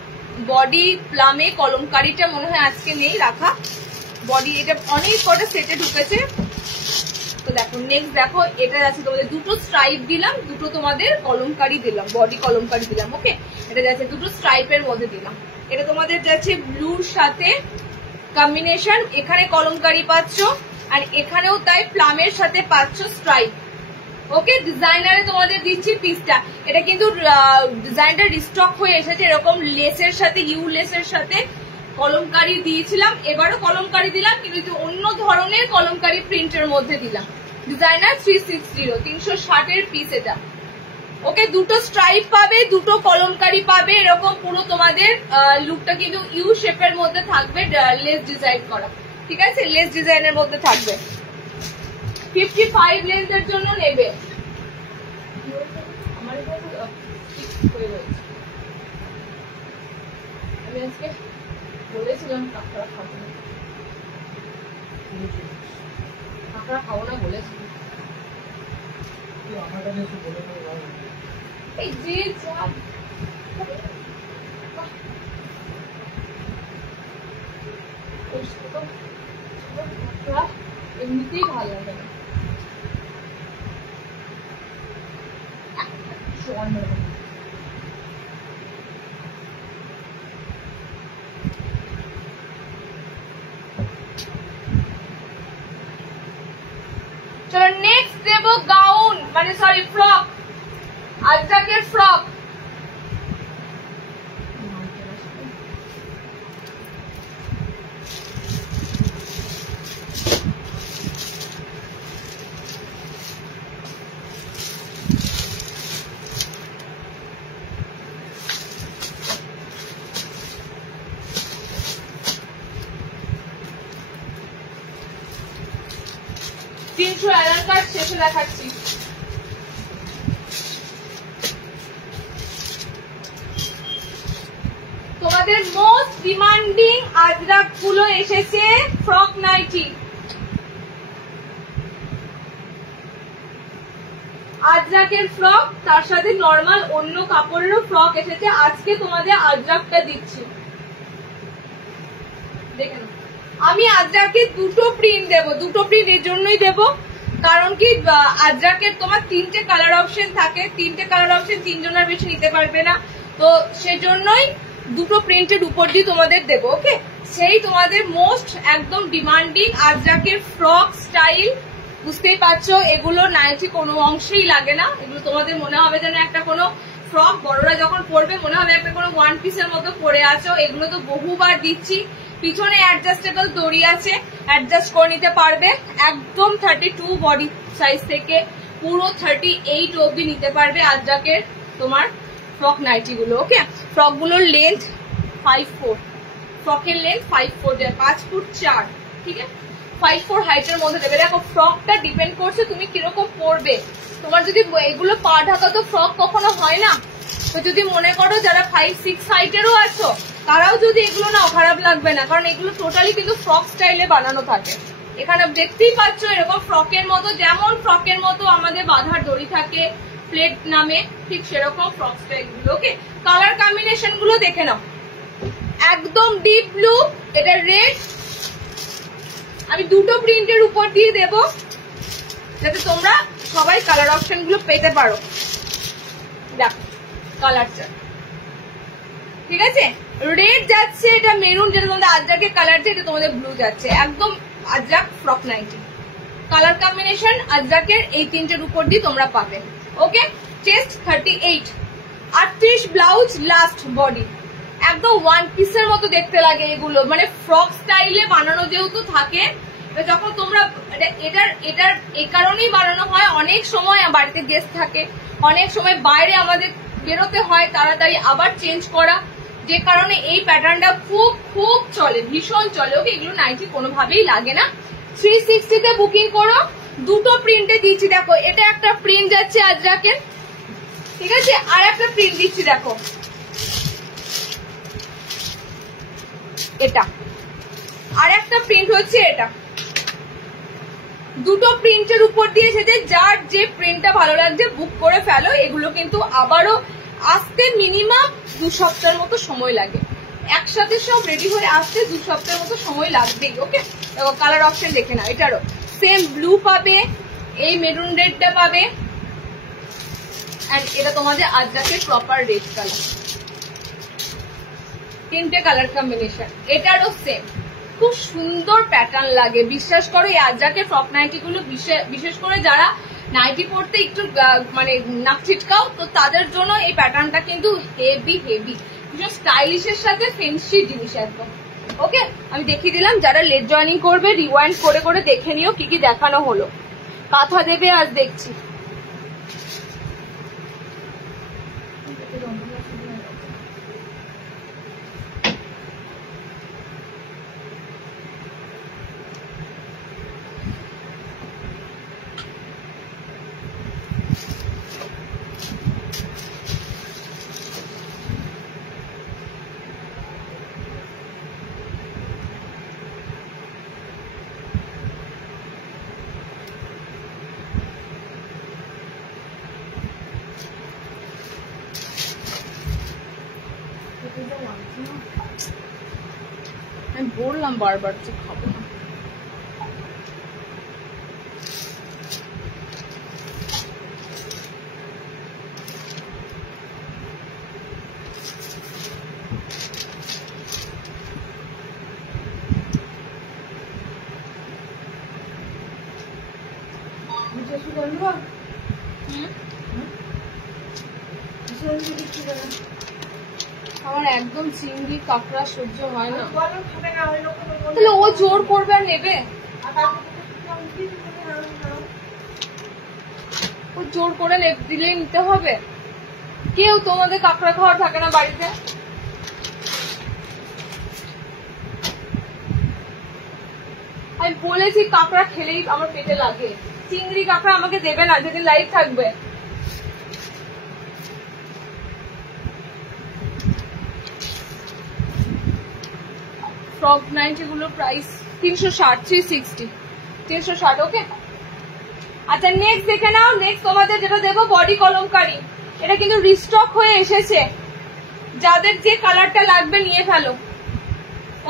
বডি প্লামে কলমকারিটা মনে হয় আজকে নেই রাখা, বডি এটা অনেক কটা সেটে ঢুকেছে। তো দেখো নেক্সট দেখো, এটা যাচ্ছে তোমাদের দুটো স্ট্রাইপ দিলাম, দুটো তোমাদের কলমকারি দিলাম, বডি কলমকারি দিলাম। ওকে, এটা যাচ্ছে দুটো স্ট্রাইপের মধ্যে দিলাম। এটা তোমাদের যাচ্ছে ব্লুর সাথে কম্বিনেশন, এখানে কলমকারি পাচ্ছ আর এখানেও তাই প্লামের সাথে পাচ্ছ স্ট্রাইপ। ওকে, ডিজাইনারে তোমাদের দিচ্ছি পিসটা, এটা কিন্তু ডিজাইনটা রিস্টক হয়ে এসেছে, এরকম লেসের সাথে, ইউ লেসের সাথে কলমকারি দিয়েছিলাম, এবারও কলমকারি দিলাম, কিন্তু অন্য ধরনের কলমকারি প্রিন্টের মধ্যে দিলাম। ডিজাইনার 360 360 এর পিস এটা। ওকে, দুটো স্ট্রাইপ পাবে, দুটো কলমকারি পাবে, এরকম পুরো তোমাদের লুকটা কিন্তু ইউ শেপের মধ্যে থাকবে, লেস ডিজাইন করা, ঠিক আছে, লেস ডিজাইনের মধ্যে থাকবে। 55 লেন্থের জন্য নেবে। আমার আমি আজকে বলেছিলাম কাঁকড়া খাবো না, কাঁকড়া খাবো না বলেছিলাম। এই যে যা এমনিতেই ভালো লাগে না। চলো নেক্সট দেবো গাউন, মানে সরি ফ্রক, আজরাকের ফ্রক। তিনশো অ্যালার্ম কার্ড শেষে দেখাচ্ছি। তোমাদের মোস্ট ডিমান্ডিং আজরাক গুলো এসেছে ফ্রক নাইটি। আজরাকের ফ্রক, তার সাথে নর্মাল অন্য কাপড়েরও ফ্রক এসেছে। আজকে তোমাদের আজরাকটা দিচ্ছি, দেখে নাও। আমি আজরাকে দুটো প্রিন্ট দেবো, দুটো প্রিন্ট এর জন্যই দেবো কারণ কি আজরাকের তোমার তিনটে কালার অপশন থাকে, তিনটে কালার অপশন তিনজনের বেশি নিতে পারবে না, তো সেজন্যই দুটো প্রিন্টের উপর দিয়ে তোমাদের দেবো। ওকে, সেই তোমাদের মোস্ট একদম ডিমান্ডিং আজরাকের ফ্রক স্টাইল। বুঝতেই পারছো এগুলো নাইটি কোনো অংশেই লাগে না, এগুলো তোমাদের মনে হবে যেন একটা কোনো ফ্রক, বড়রা যখন পরবে মনে হবে একটা কোনো ওয়ান পিসের মতো পরে আছো। এগুলো তো বহুবার দিচ্ছি। পিছনে অ্যাডজাস্টেবল দড়ি আছে, অ্যাডজাস্ট করে নিতে পারবে। একদম 32 বডি সাইজ থেকে পুরো 38 অবধি নিতে পারবে আজরাকের তোমার ফ্রক নাইটি গুলো। ওকে, ফ্রক গুলোর লেন্থ 5'4", ফ্রকের লেন্থ 5'4", 5 ফুট 4, ঠিক আছে, 5'4" হাইটের মধ্যে দেবে। দেখো ফ্রকটা ডিপেন্ড করছে তুমি কিরকম পরবে। তোমার যদি এগুলো পা ঢাকা তো ফ্রক কখনো হয় না, তো যদি মনে করো যারা 5'6" হাইটেরও আছো তারাও যদি এগুলো নাও খারাপ লাগবে না, কারণ এগুলো টোটালি কিন্তু ফ্রক স্টাইলে বানানো থাকে। এখানে দেখতেই পাচ্ছ এরকম ফ্রকের মতো, যেমন ফ্রকের মতো আমাদের বাঁধার দড়ি থাকে প্লেট নামে, ঠিক সেরকম ফ্রক স্টাইল গুলো। ওকে, কালার কম্বিনেশন গুলো দেখে নাও। একদম ডিপ ব্লু, এটা রেড। আমি দুটো প্রিন্টের উপর দিয়ে দেব যাতে তোমরা সবাই কালার অপশন গুলো পেতে পারো। দেখো কালারটা ঠিক আছে, রেড যাচ্ছে, এটা মেরুন, যেটা তোমাদের আজরাকের কালার, এটা তোমাদের ব্লু যাচ্ছে। একদম Ajrak frock nighty colour combination আজরাকের এই তিনটের উপর দিয়ে তোমরা পাবে। Okay, chest 38, 38 blouse, last body. একদম ওয়ান পিসের মতো দেখতে লাগে এগুলো, মানে ফ্রক স্টাইলে বানানো যেহেতু থাকে, যখন তোমরা এটার এই কারণেই বানানো হয়, অনেক সময় বাড়িতে গেস্ট থাকে, অনেক সময় বাইরে আমাদের বেরোতে হয় তাড়াতাড়ি, আবার চেঞ্জ করা, যে কারণে এই প্যাটার্নটা খুব খুব চলে, ভীষণ চলে। ওকে, এগুলো নাইটি কোনোভাবেই লাগে না। 360 বুকিং করো। দুটো প্রিন্টে দিচ্ছি, দেখো এটা একটা প্রিন্ট যাচ্ছে আজরাকের, ঠিক আছে, আর একটা প্রিন্ট দিচ্ছি, দেখো এটা, আর একটা প্রিন্ট হচ্ছে এটা। দুটো প্রিন্টের উপর দিয়ে এসেছে, যার যে প্রিন্টটা ভালো লাগছে বুক করে ফেলো। এগুলো কিন্তু আবারও আসতে মিনিমাম 2 সপ্তাহের মতো সময় লাগে, একসাথে সব রেডি হয়ে আসতে 2 সপ্তাহের মতো সময় লাগবেই। ওকে, দেখো কালার অপশন দেখে নাও। এটারও সেম ব্লু পাবে, এই মেরুন রেডটা পাবে, এন্ড এটা তোমাদের আজরাকের প্রপার রেড কালার। তিনটে কালার কম্বিনেশন, এটারও সেম, খুব সুন্দর প্যাটার্ন লাগে। বিশ্বাস করো এই আজরাকের ফ্রক নাইটি গুলো, বিশেষ করে যারা নাইটি পরতে একটু মানে নাক ছিটকাও, তো তাদের জন্য এই প্যাটার্নটা কিন্তু হেভি হেভি, ভীষণ স্টাইলিশের সাথে ফেন্সি জিনিস একদম। ওকে, আমি দেখিয়ে দিলাম। যারা লেট জয়েনিং করবে রিওয়াইন্ড করে করে দেখে নিও কি কি দেখানো হলো। কাঁথা দেবে আজ দেখছি। আমি বললাম বারবার যে খাবো না। বলবো আমার একদম চিংড়ি কাঁকড়া সহ্য হয় না, তাহলে ও জোর করবে আর নেবে, ও জোর করে দিলেই নিতে হবে। কেউ তোমাদের কাঁকড়া খাওয়ার থাকে না বাড়িতে? আমি বলেছি কাঁকড়া খেলেই আমার পেটে লাগে, চিংড়ি কাঁকড়া আমাকে দেবে না যেদিন লাইভ থাকবে। ফ্রক 90 গুলো প্রাইস 360, 360, 360। ওকে, আচ্ছা নেক্সট দেখে নাও। নেক্সট তোমাদের যেটা দেবো বডি কলমকারি, এটা কিন্তু রিস্টক হয়ে এসেছে, যাদের যে কালারটা লাগবে নিয়ে ফেলো।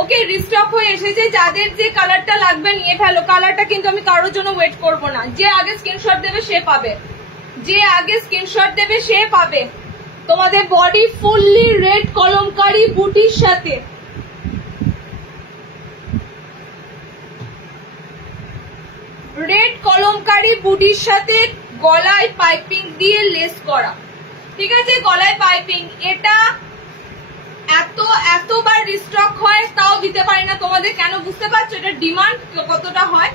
ওকে, রিস্টক হয়ে এসেছে, যাদের যে কালারটা লাগবে নিয়ে ফেলো। কালারটা কিন্তু আমি কারোর জন্য ওয়েট করব না, যে আগে স্ক্রিনশট দেবে সে পাবে, যে আগে স্ক্রিনশট দেবে সে পাবে। তোমাদের বডি ফুললি রেড কলমকারি বুটির সাথে, রেড কলমকারি বুটির সাথে গলায় পাইপিং দিয়ে লেস করা, ঠিক আছে, গলায় পাইপিং। এটা এতবার রিস্টক হয় তাও দিতে পারি না তোমাদের, কেন বুঝতে পারছো এটা ডিমান্ড কতটা হয়।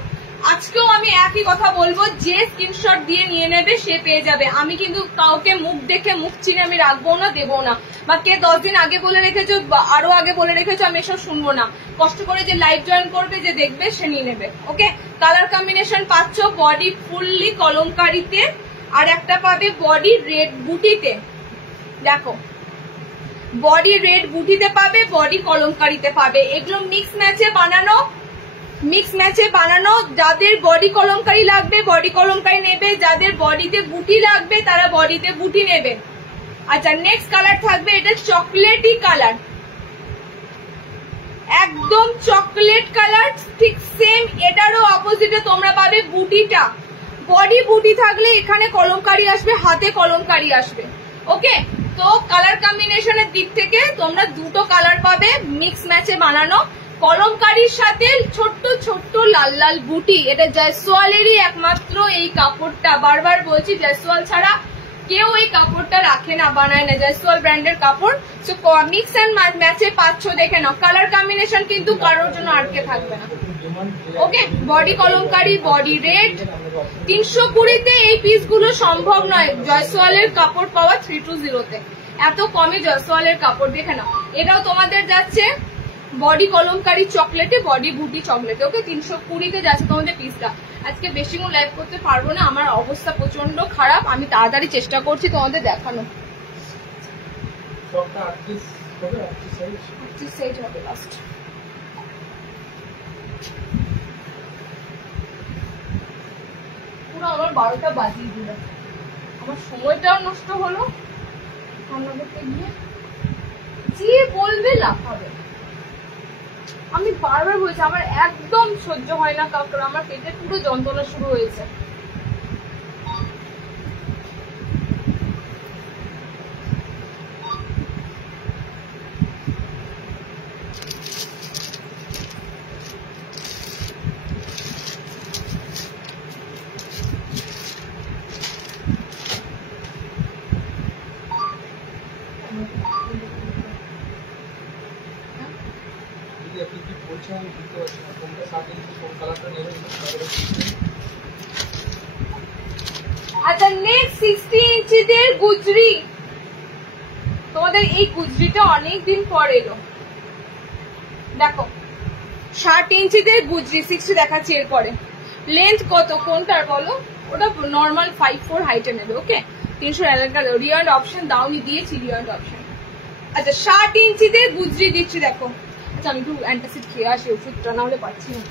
আজকেও আমি একই কথা বলবো, যে স্ক্রিনশট দিয়ে নিয়ে নেবে সে পেয়ে যাবে। আমি কিন্তু কাউকে মুখ দেখে মুখ চিনে আমি রাখবো না, দেবো না, বা কে 10 দিন আগে বলে রেখেছো আরো আগে বলে রেখেছো, আমি এসব শুনবো না। কষ্ট করে যে লাইভ জয়েন করবে, যে দেখবে সে নিয়ে নেবে। ওকে, কালার কম্বিনেশন পাচ্ছ বডি ফুললি কলমকারিতে, আর একটা পাবে বডি রেড বুটিতে। দেখো, বডি রেড বুটিতে পাবে, বডি কলমকারিতে পাবে। এগুলো মিক্স ম্যাচে বানানো। যাদের বডি কলমকারি লাগবে বডি কলমকারি নেবে, যাদের বডিতে বুটি লাগবে তারা বডিতে বুটি নেবে। আচ্ছা নেক্সট কালার থাকবে, এটা চকলেটি কালার, একদম চকলেট কালার, ঠিক সেম এটারও অপোজিটে তোমরা পাবে বুটিটা। বডি বুটি থাকলে এখানে কলমকারি আসবে, হাতে কলমকারি আসবে। ওকে, তো কালার কম্বিনেশনের দিক থেকে তোমরা দুটো কালার পাবে মিক্স ম্যাচে বানানো। কলমকারির সাথে ছোট্ট ছোট্ট লাল লাল বুটি। এটা জয়সওয়ালেরই একমাত্র এই কাপড়টা, বারবার বলছি জয়সওয়াল ছাড়া কেউ এই কাপড়টা রাখে না, বানায় না, জয়সওয়াল ব্র্যান্ডের কাপড়। সো মিক্স এন্ড ম্যাচে পাচ্ছ, দেখে নাও। কালার কম্বিনেশন কিন্তু কারোর জন্য আটকে থাকবে না। ওকে, বডি কলমকারি, বডি রেড। 320-তে এই পিসগুলো সম্ভব নয় জয়সওয়ালের কাপড় পাওয়া 320-তে, এত কমে জয়সওয়ালের কাপড়। দেখে নাও, এটাও তোমাদের যাচ্ছে বডি কলমকারি চকলেটে, বডি বুটি চকলেটে। ওকে, 320-তে যাচ্ছে তোমাদের পিসটা। আজকে বেশি কোনো লাইভ করতে পারবো না, আমার অবস্থা প্রচন্ড খারাপ। আমি তাড়াতাড়ি চেষ্টা করছি তোমাদের দেখানো। 38 সাইজ হবে লাস্ট। পুরো আমার 12টা বাজিয়ে দিল, আমার সময়টাও নষ্ট হলো রান্না করতে গিয়ে। যে বলবে লাফাবে। আমি বারবার বলছি আমার একদম সহ্য হয় না কাঁকড়া, আমার পেটে পুরো যন্ত্রণা শুরু হয়েছে। আচ্ছা নেক্সট 60 ইঞ্চিদের গুজরি। তোমাদের এই গুজরিটা অনেকদিন পর এলো। দেখো 60 ইঞ্চিদের গুজরি, 60 দেখাচ্ছি এরপরে। লেন্থ কত কোনটার বলো? ওটা নর্মাল 5'4" হাইটে নেবে। ওকে, 300 এলাকা রিয়ান্ড অপশন দাওনি, দিয়েছি রিয়ান্ড অপশন। আচ্ছা 60 ইঞ্চিদের গুজরি দিচ্ছি, দেখো। আচ্ছা আমি একটু অ্যান্টাসিড খেয়ে আসি, ওষুধটা না হলে পাচ্ছি না।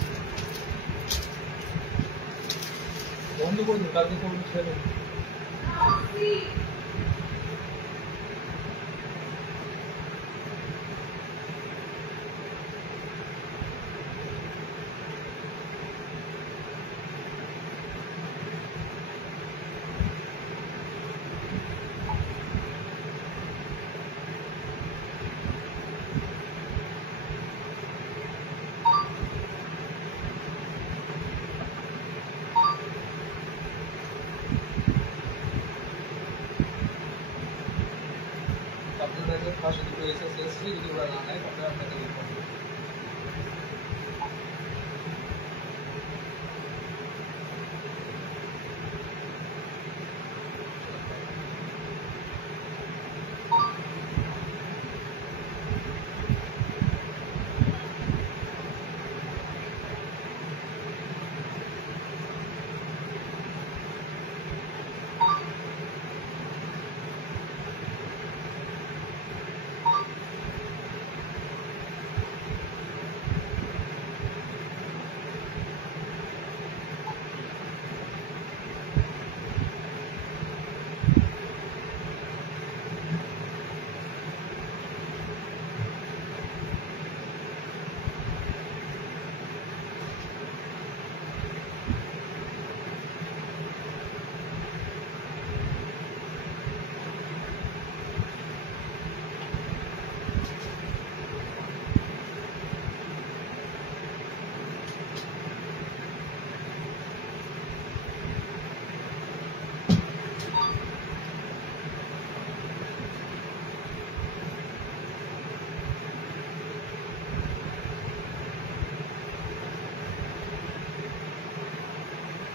বন্ধ করে দিন, কালকে করুন ছেড়ে। আসলে যদি ওরা না নেয় তাহলে আপনাকে রিফান্ড করব।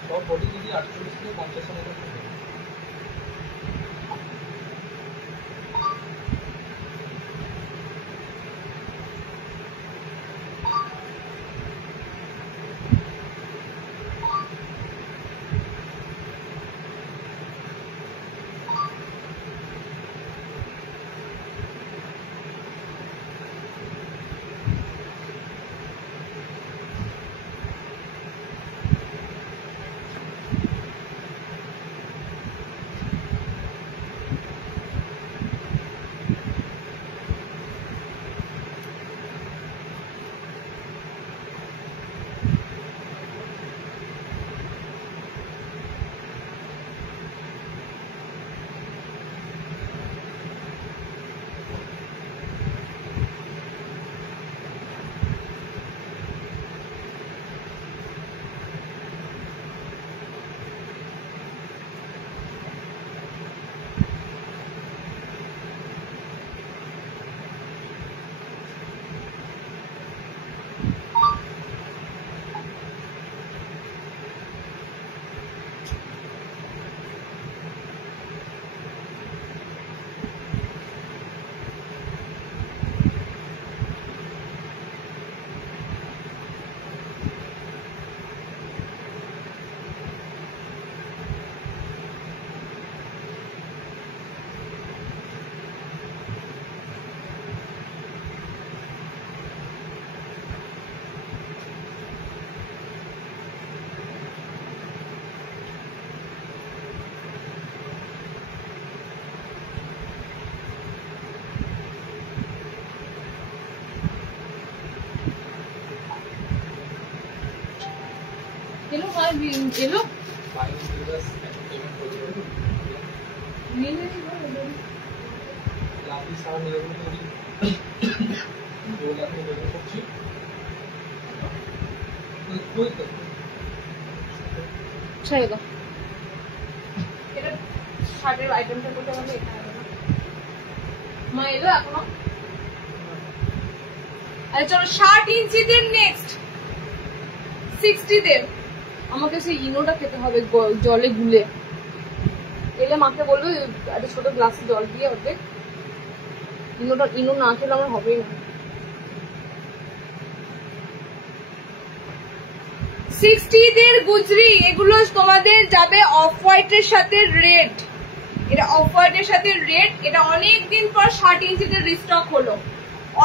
সব বডি যদি 48 থেকে 50 এর মধ্যে থাকে। এলো আর এলো ফাইন সিলেবাস পেমেন্ট করে দেব। মিলে কি বলে লাভি সারা নিয়ম করি 2 লাখ নিয়ে করছি। কই তো ছেড়ে দাও। এটা শার্টের আইটেমটা করতে হবে এখানে না। মা এলো এখনো? আরে চলো 60 ইঞ্চিদের নেক্সট 60 দের আমাকে সেই ইনোটা খেতে হবে জলে গুলে। এলে মাকে বলবে একটা ছোট গ্লাসে জল দিয়ে অর্ধেক। ইনো না খেলে আমার হবেই না। 60 দের গুজরি এগুলো তোমাদের যাবে অফ হোয়াইটের সাথে রেড। এটা অফ হোয়াইটের সাথে রেড। এটা অনেক দিন পর 60 ইঞ্চিদের রিস্টক হলো,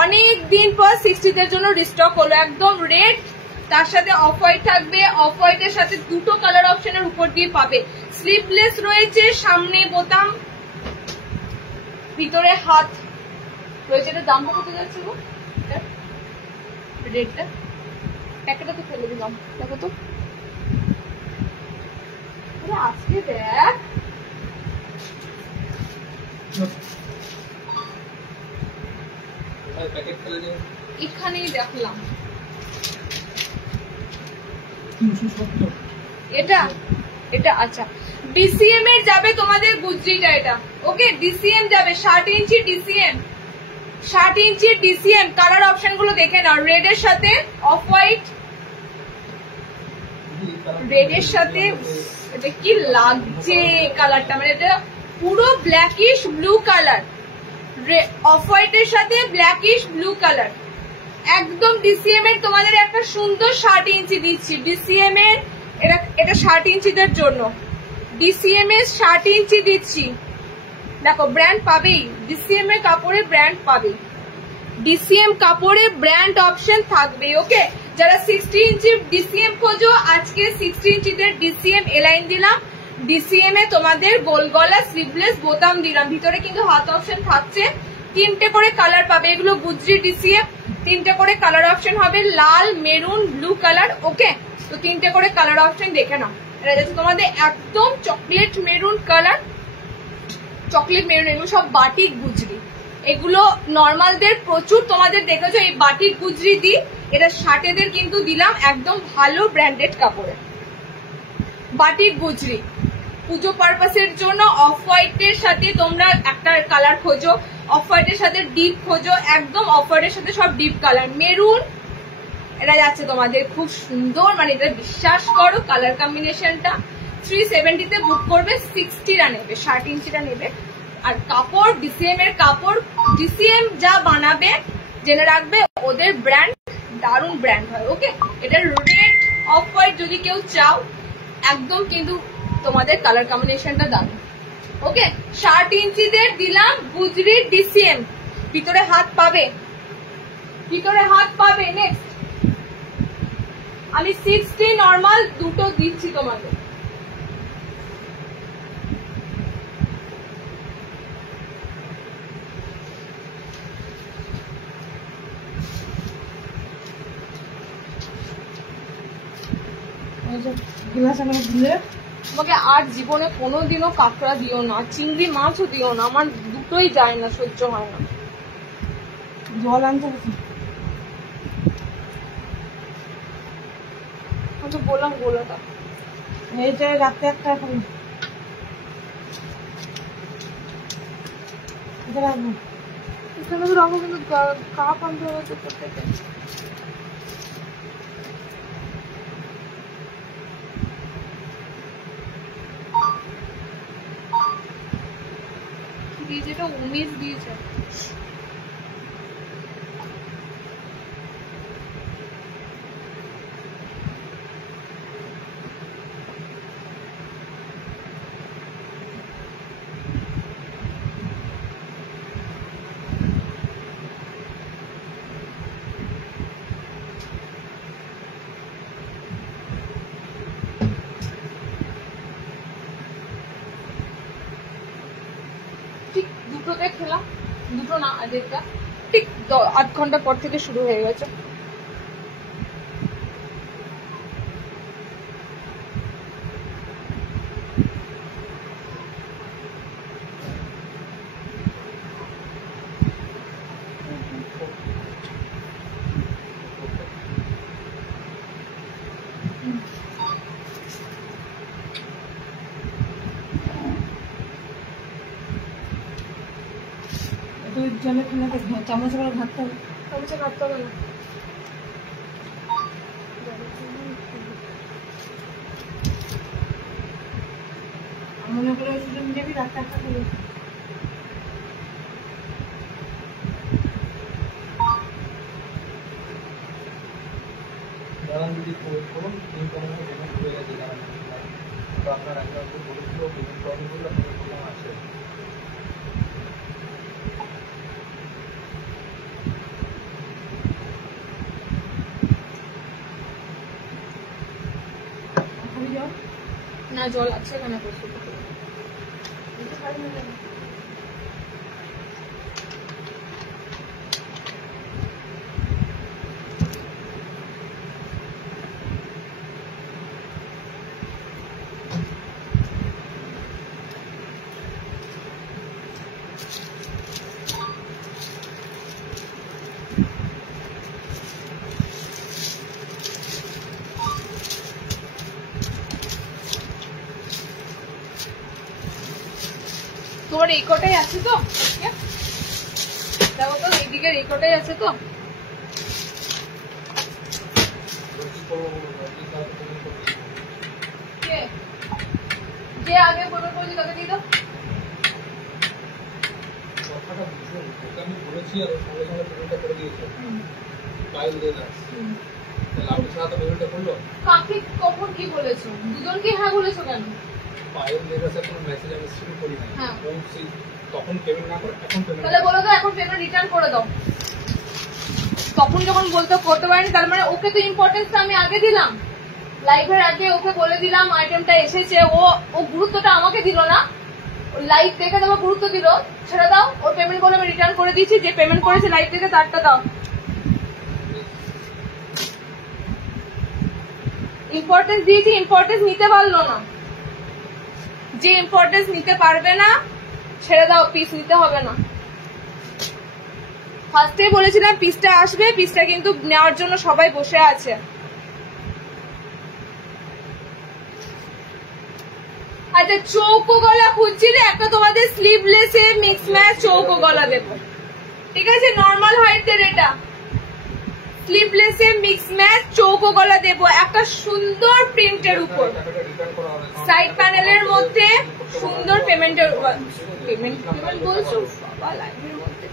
অনেক দিন পর 60 দের জন্য রিস্টক হলো। একদম রেড, তার সাথে অফ হোয়াইট থাকবে। অফ হোয়াইটের সাথে দুটো কালার অপশনের উপর দিয়ে পাবে। স্লিভলেস রয়েছে, সামনে বোতাম, ভিতরে হাত রয়েছে। এটার দামটা কত যাচ্ছে গো? রেডটা প্যাকেটটা তো ফেলে দিলাম, দেখো তো। আজকে দেখ প্যাকেট ফেলে দেব। এখানেই দেখলাম 370 এটা এটা আচ্ছা ডিসিএম এর যাবে তোমাদের গুজরিটা। এটা ওকে ডিসিএম যাবে 60 ইঞ্চি ডিসিএম। 60 ইঞ্চির ডিসিএম কালার অপশন গুলো দেখে নাও। রেড এর সাথে অফ হোয়াইট, রেড এর সাথে এটা কি লাগছে কালারটা, মানে এটা পুরো blackish blue colour, off white এর সাথে ব্ল্যাকিশ ব্লু কালার। একদম ডিসিএম এর তোমাদের একটা সুন্দর 60 ইঞ্চি দিচ্ছি। ডিসিএম এর এটা 60 ইঞ্চিদের জন্য, ডিসিএম এর 60 ইঞ্চি দিচ্ছি। দেখো ব্র্যান্ড পাবেই, ডিসিএম এর কাপড়ে ব্র্যান্ড পাবে, ডিসিএম কাপড়ে ব্র্যান্ড অপশন থাকবে। ওকে, যারা 60 ইঞ্চি ডিসিএম খোঁজো, আজকে 60 ইঞ্চিদের ডিসিএম এলাইন দিলাম। ডিসিএম এ তোমাদের গোল গলা স্লিভলেস বোতাম দিলাম, ভিতরে কিন্তু হাত অপশন থাকছে। 3টে করে কালার পাবে, এগুলো গুজরি ডিসিএম, 3টে করে কালার অপশন হবে, লাল, মেরুন, ব্লু কালার। ওকে, তো 3টে করে কালার অপশন দেখে নাও। এটা যাচ্ছে তোমাদের একদম chocolate maroon colour, chocolate maroon, এগুলো সব বাটিক গুজরি। এগুলো নর্মালদের প্রচুর তোমাদের দেখেছো এই বাটিক গুজরি দি, এটা 60দের কিন্তু দিলাম একদম ভালো ব্র্যান্ডেড কাপড়ে। বাটিক গুজরি পুজো পারপাসের জন্য অফ হোয়াইটের সাথে তোমরা একটা কালার খোঁজো, অফ হোয়াইটের সাথে ডিপ খোঁজো, একদম অফ হোয়াইটের সাথে সব ডিপ কালার। মেরুন এটা যাচ্ছে তোমাদের খুব সুন্দর, মানে এটা বিশ্বাস করো কালার কম্বিনেশনটা 370 তে বুক করবে, 60টা নেবে, 60 ইঞ্চিটা নেবে। আর কাপড় ডিসিএম এর কাপড়, ডিসিএম যা বানাবে জেনে রাখবে ওদের ব্র্যান্ড দারুণ ব্র্যান্ড হয়। ওকে, এটা রেড অফ হোয়াইট যদি কেউ চাও একদম কিন্তু তোমাদের কালার কম্বিনেশনটা দারুণ। ওকে, 60 ইঞ্চিদের দিলাম গুজরির ডিসিএম, ভিতরে হাত পাবে, ভিতরে হাত পাবে। নেক্সট আমি 60 নর্মাল দুটো দিচ্ছি তোমাদের। তোমাকে আর জীবনে কোনোদিনও কাঁকড়া দিও না, চিংড়ি মাছও দিও না, আমার দুটোই যায় না, সহ্য হয় না। জল আনতে বললাম গোলাটা এইটা রাতে একটা এখন এখানে তো রাখবো, কিন্তু কাপ আনতে হবে তো প্রত্যেকে। যেটা উমেশ দিয়েছে দুটোতে খেলাম, দুটো না আজেরটা ঠিক 8 ঘন্টা পর থেকে শুরু হয়ে গেছে। জলে ফেলে চামচ করে ঘাটতে হবে, চামচে ঘাটতে হবে না। মনে করে সুযোগ যাবি রাত 8টা করে। দাঁড়ান যদি করুন হয়ে গেছে, দাঁড়ান তো আপনার একটা বলেছিল বিভিন্ন প্রবলেমগুলো আপনাদের প্রবলেম আছে। না জল আছে এখানে বসে তোর এই কটাই আছে তো দেখো তো। এইদিকে রেকর্ডাই আছে তো। যে আগে পেমেন্ট করেছি তাকে দিয়ে দাও। কথাটা বুঝুন, ওকে আমি বলেছি আর সঙ্গে সঙ্গে পেমেন্টটা করে দিয়েছে। পাইল দিয়ে দাও। তাহলে আপনি সাথে পেমেন্টটা করলো? কাকে কখন কি বলেছো? দুজনকে হ্যাঁ বলেছো কেন? পাইল দিয়ে দাও, কোনো মেসেজ আমি শুরু করি না। হ্যাঁ। তখন পেমেন্ট না করে এখন পেমেন্ট। তাহলে বলো তো এখন পেমেন্ট রিটার্ন করে দাও। তখন যখন বলতে করতে পারিনি তার মানে ওকে তো ইম্পর্টেন্সটা আমি আগে দিলাম, লাইভের আগে ওকে বলে দিলাম আইটেমটা এসেছে, ও গুরুত্বটা আমাকে দিল না, লাইভ দেখে দেবো গুরুত্ব দিল, ছেড়ে দাও। ওর পেমেন্ট বলে আমি রিটার্ন করে দিয়েছি, যে পেমেন্ট করেছে লাইভ থেকে তারটা দাও। ইম্পর্টেন্স দিয়েছি, ইম্পর্টেন্স নিতে পারলো না। যে ইম্পর্টেন্স নিতে পারবে না ছেড়ে দাও, পিস নিতে হবে না। ফার্স্টে বলেছিলাম পিসটা আসবে, পিসটা কিন্তু নেওয়ার জন্য সবাই বসে আছে। আচ্ছা চৌকো গলা খুঁজছিলে, একটা তোমাদের স্লিভলেস এর মিক্স ম্যাচ চৌকো গলা দেবো, ঠিক আছে? নর্মাল হাইটের এটা স্লিভলেস এর মিক্স ম্যাচ চৌকো গলা দেবো, একটা সুন্দর প্রিন্টের উপর, সাইড প্যানেলের মধ্যে সুন্দর পেমেন্টের বলছো বাবা, লাইভের মধ্যে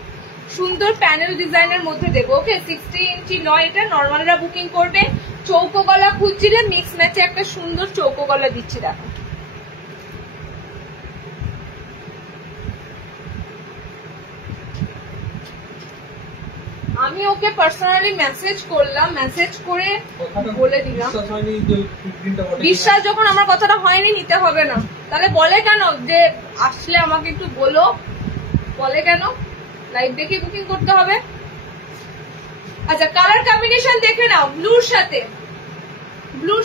সুন্দর প্যানেল ডিজাইনের মধ্যে দেবো। ওকে 60 ইঞ্চি নয়, এটা নর্মালরা বুকিং করবে। চৌকো গলা খুঁজছিলে, মিক্স ম্যাচে একটা সুন্দর চৌকো গলা দিচ্ছি, দেখো। আমি ওকে পার্সোনালি মেসেজ করলাম, মেসেজ করে বলে দিলাম। বিশ্বাস যখন আমার কথাটা হয়নি নিতে হবে না। তাহলে বলে কেন যে আসলে আমাকে একটু বলো, বলে কেন লাইভ দেখে বুকিং করতে হবে? আচ্ছা কালার কম্বিনেশন দেখে নাও, ব্লুর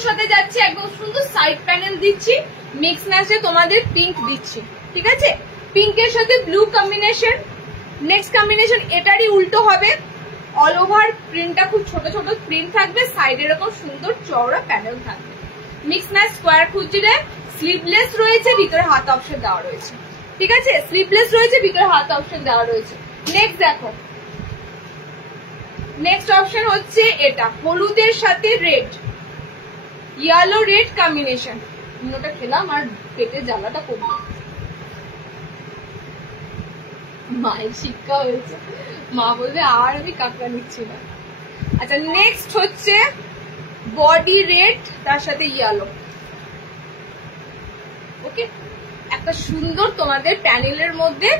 সাথে যাচ্ছে, একদম সুন্দর সাইড প্যানেল দিচ্ছি, মিক্স ম্যাচে তোমাদের পিঙ্ক দিচ্ছি, ঠিক আছে? পিঙ্কের সাথে ব্লু কম্বিনেশন। নেক্সট কম্বিনেশন এটারই উল্টো হবে, অল ওভার প্রিন্টটা খুব ছোট ছোট প্রিন্ট থাকবে, সাইডে এরকম সুন্দর চওড়া প্যানেল থাকবে। মিক্স ম্যাচ স্কোয়ার খুঁজছিলে, স্লিভলেস রয়েছে, ভিতরে হাত অপশন দেওয়া রয়েছে, ঠিক আছে? স্লিভলেস রয়েছে, ভিতরে হাত অপশন দেওয়া রয়েছে। নেক্সট দেখো, নেক্সট অপশন হচ্ছে এটা, হলুদের সাথে রেড, ইয়েলো রেড কম্বিনেশন। ওটা খেলাম আর পেটের জ্বালাটা কমলো, মায়ের শিক্ষা হয়েছে, মা বলবে আর আমি কাকা নিচ্ছি না। আচ্ছা নেক্সট হচ্ছে বডি রেড, তার সাথে ইয়েলো। ওকে, একটা সুন্দর তোমাদের প্যানেলের মধ্যে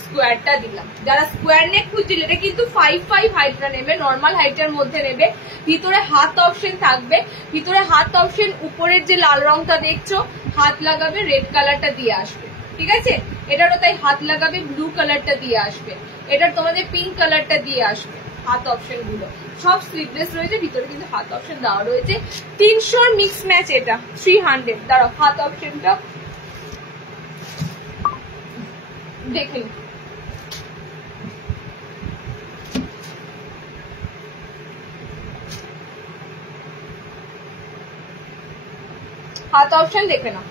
স্কোয়ারটা দিলাম। যারা স্কোয়ার নেক খুঁজছিল, এটা কিন্তু 5'5" হাইটটা নেবে, নর্মাল হাইটের মধ্যে নেবে। ভিতরে হাত অপশন থাকবে, ভিতরে হাত অপশন, উপরের যে লাল রংটা দেখছো হাত লাগাবে, রেড কালারটা দিয়ে আসবে, ঠিক আছে? এটারও তাই হাত লাগাবে, ব্লু কালারটা দিয়ে আসবে, এটার তোমাদের পিঙ্ক কালারটা দিয়ে আসবে। হাত অপশন গুলো সব স্লিভলেস রয়েছে, ভিতরে কিন্তু হাত অপশন দেওয়া রয়েছে। 300 মিক্স ম্যাচ, এটা 300। দাঁড়াও হাত অপশনটা দেখে নিই। হাত অপশন দেখে নাও,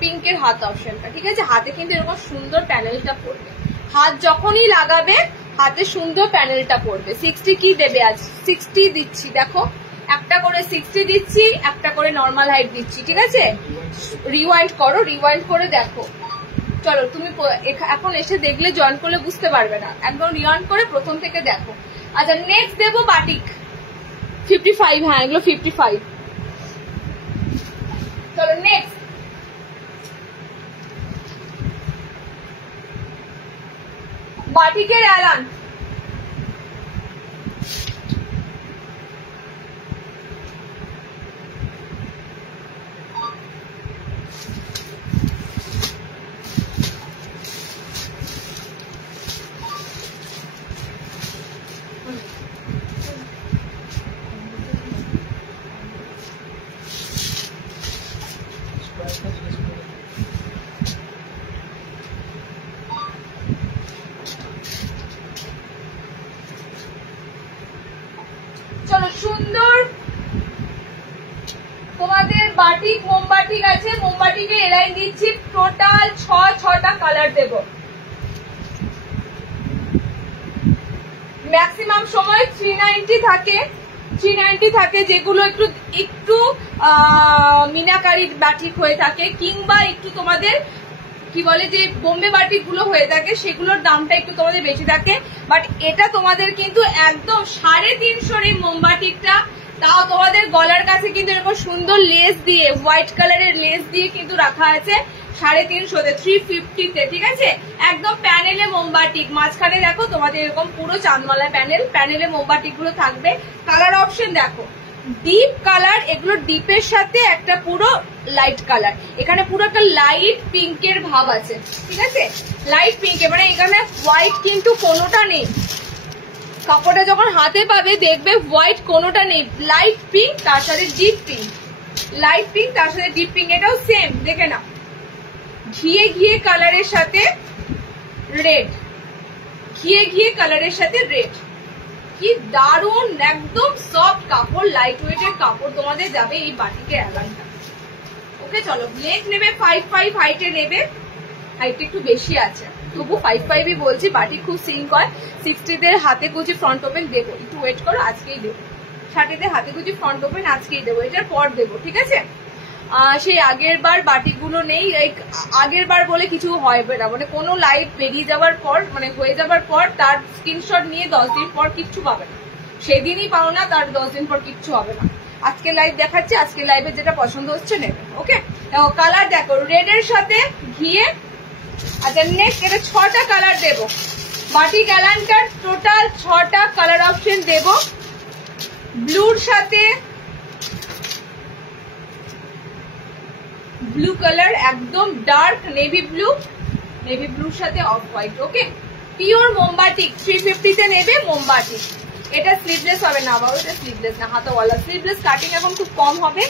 পিঙ্কের হাত অপশনটা, ঠিক আছে? হাতে কিন্তু এরকম সুন্দর প্যানেলটা পড়বে, হাত যখনই লাগাবে হাতে সুন্দর প্যানেলটা পড়বে। 60 কি দেবে আজ? 60 দিচ্ছি, দেখো একটা করে 60 দিচ্ছি, একটা করে নর্মাল হাইট দিচ্ছি, ঠিক আছে? রিওয়াইন্ড করো, রিওয়াইন্ড করে দেখো। চলো তুমি এখন এসে দেখলে জয়েন করলে বুঝতে পারবে না, একদম রিওয়াইন্ড করে প্রথম থেকে দেখো। আচ্ছা নেক্সট দেবো বাটিক 55, হ্যাঁ এগুলো 55। চলো নেক্সট বাটিকের অ্যালান, চলো সুন্দর তোমাদের বাটিক মোমবাটিক আছে, মোমবাটিকে এলাইন দিচ্ছি, টোটাল 6টা কালার দেব। ম্যাক্সিমাম সময় 390 থাকে, যেগুলো একটু একটু মিনাকারি বাটিক হয়ে থাকে, কিংবা একটু তোমাদের কি বলে যে বোম্বে বাটিক গুলো হয়ে থাকে, সেগুলোর দামটা একটু তোমাদের বেশি থাকে। বাট এটা তোমাদের কিন্তু একদম 350 এই মোমবাটিকটা, তাও তোমাদের গলার কাছে কিন্তু এরকম সুন্দর লেস দিয়ে, হোয়াইট কালারের লেস দিয়ে কিন্তু রাখা আছে 350-তে, 350-তে, ঠিক আছে। একদম প্যানেলে মোমবাটিক, মাঝখানে দেখো তোমাদের এরকম পুরো চাঁদমালা প্যানেলে মোমবাটিক গুলো থাকবে। কালার অপশন দেখো, ডিপ কালার, এগুলো ডিপের সাথে একটা পুরো লাইট কালার, এখানে পুরো একটা লাইট পিঙ্কের ভাব আছে, ঠিক আছে, লাইট পিঙ্কে, মানে এখানে হোয়াইট কিন্তু কোনোটা নেই। কাপড়টা যখন হাতে পাবে দেখবে হোয়াইট কোনোটা নেই, লাইট পিঙ্ক তার সাথে ডিপ পিঙ্ক, লাইট পিঙ্ক তার সাথে ডিপ পিঙ্ক, এটাও সেম, দেখে নাও, ঘিয়ে কালারের সাথে রেড, ঘিয়ে কালারের সাথে রেড, কি দারুন, একদম সফট কাপড়, লাইট ওয়েটের কাপড় তোমাদের যাবে এই বাটিকের অ্যালানটা। ওকে চলো, নেক নেবে 55 হাইটে নেবে, হাইটটা একটু বেশি আছে, তবু 55ই বলছি, বাটিক খুব সিঙ্ক হয়। 60তে হাতে কুচি ফ্রন্ট ওপেন দেবো, একটু ওয়েট করো, আজকেই দেবো। 60তে হাতে কুচি ফ্রন্ট ওপেন আজকেই দেবো, এটার পর দেবো, ঠিক আছে। সেই আগের বার বাটিক গুলো নেই, আগের বার বলে কিছু হবে না, মানে কোনো লাইভ বেরিয়ে যাওয়ার পর, মানে হয়ে যাবার পর তার স্ক্রিনশট নিয়ে 10 দিন পর কিচ্ছু পাবে না, সেদিনই পাও না, তার 10 দিন পর কিচ্ছু হবে না। আজকে লাইভ দেখাচ্ছি, আজকে লাইভে যেটা পছন্দ হচ্ছে নেবে। ওকে, কালার দেখো, রেড এর সাথে ঘিয়ে। আচ্ছা নেক্সট, এটা 6টা কালার দেবো, বাটিক অ্যালানটার টোটাল 6টা কালার অপশন দেবো। ব্লুর সাথে ব্লু কালার, একদম ডার্ক নেভি ব্লুর সাথে অফ হোয়াইট। ওকে, পিওর মোমবাটিক 350-তে নেবে মোমবাটিক। এটা স্লিভলেস হবে না বাবা, এটা স্লিভলেস না, হাতাওয়ালা। স্লিভলেস কাটিং এখন খুব কম হবে,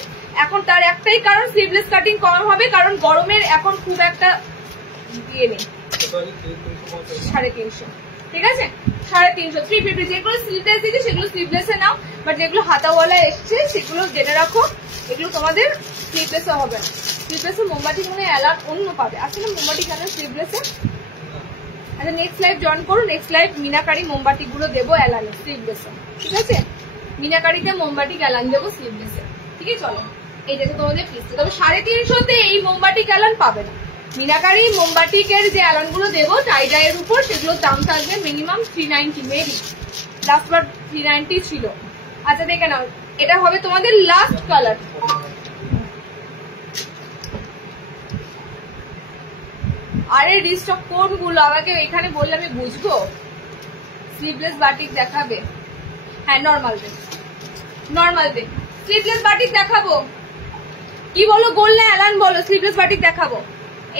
এখন তার একটাই কারণ স্লিভলেস কাটিং কম হবে, কারণ গরমের এখন খুব একটা দিয়ে নেই। 350, ঠিক আছে, 350, 350। যেগুলো স্লিভলেস দিচ্ছে সেগুলো স্লিভলেসে নাও, বাট যেগুলো হাতাওয়ালা এসছে সেগুলো জেনে রাখো, এগুলো তোমাদের স্লিভলেসে হবে না। স্লিভলেসে মোমবাটি মনে অ্যালান অন্য পাবে, আসলে মোমবাটি কেন স্লিভলেসে। আচ্ছা নেক্সট লাইভ জয়েন করো, নেক্সট লাইভ মিনাকারি মোমবাটি গুলো দেবো অ্যালানে স্লিভলেসে, ঠিক আছে, মিনাকারিতে মোমবাটি অ্যালান দেবো স্লিভলেসে, ঠিক আছে। চলো এইটা তো তোমাদের ফিক্স, তবে 350-তে এই মোমবাটি অ্যালান পাবে না। মিনাকারি মোমবাটিকের যে অ্যালান গুলো দেবো টাইডাইয়ের উপর, সেগুলোর দাম থাকবে মিনিমাম 390, মেবি লাস্ট বার 390 ছিল। আচ্ছা দেখে নাও, এটা হবে তোমাদের লাস্ট কালার। আরে রিস্টক কোনগুলো আমাকে এখানে বললে আমি বুঝবো। স্লিভলেস বাটিক দেখাবে, হ্যাঁ নর্মাল দে, স্লিভলেস বাটিক দেখাবো, কি বলো গোল না অ্যালান বলো, স্লিভলেস বাটিক দেখাবো।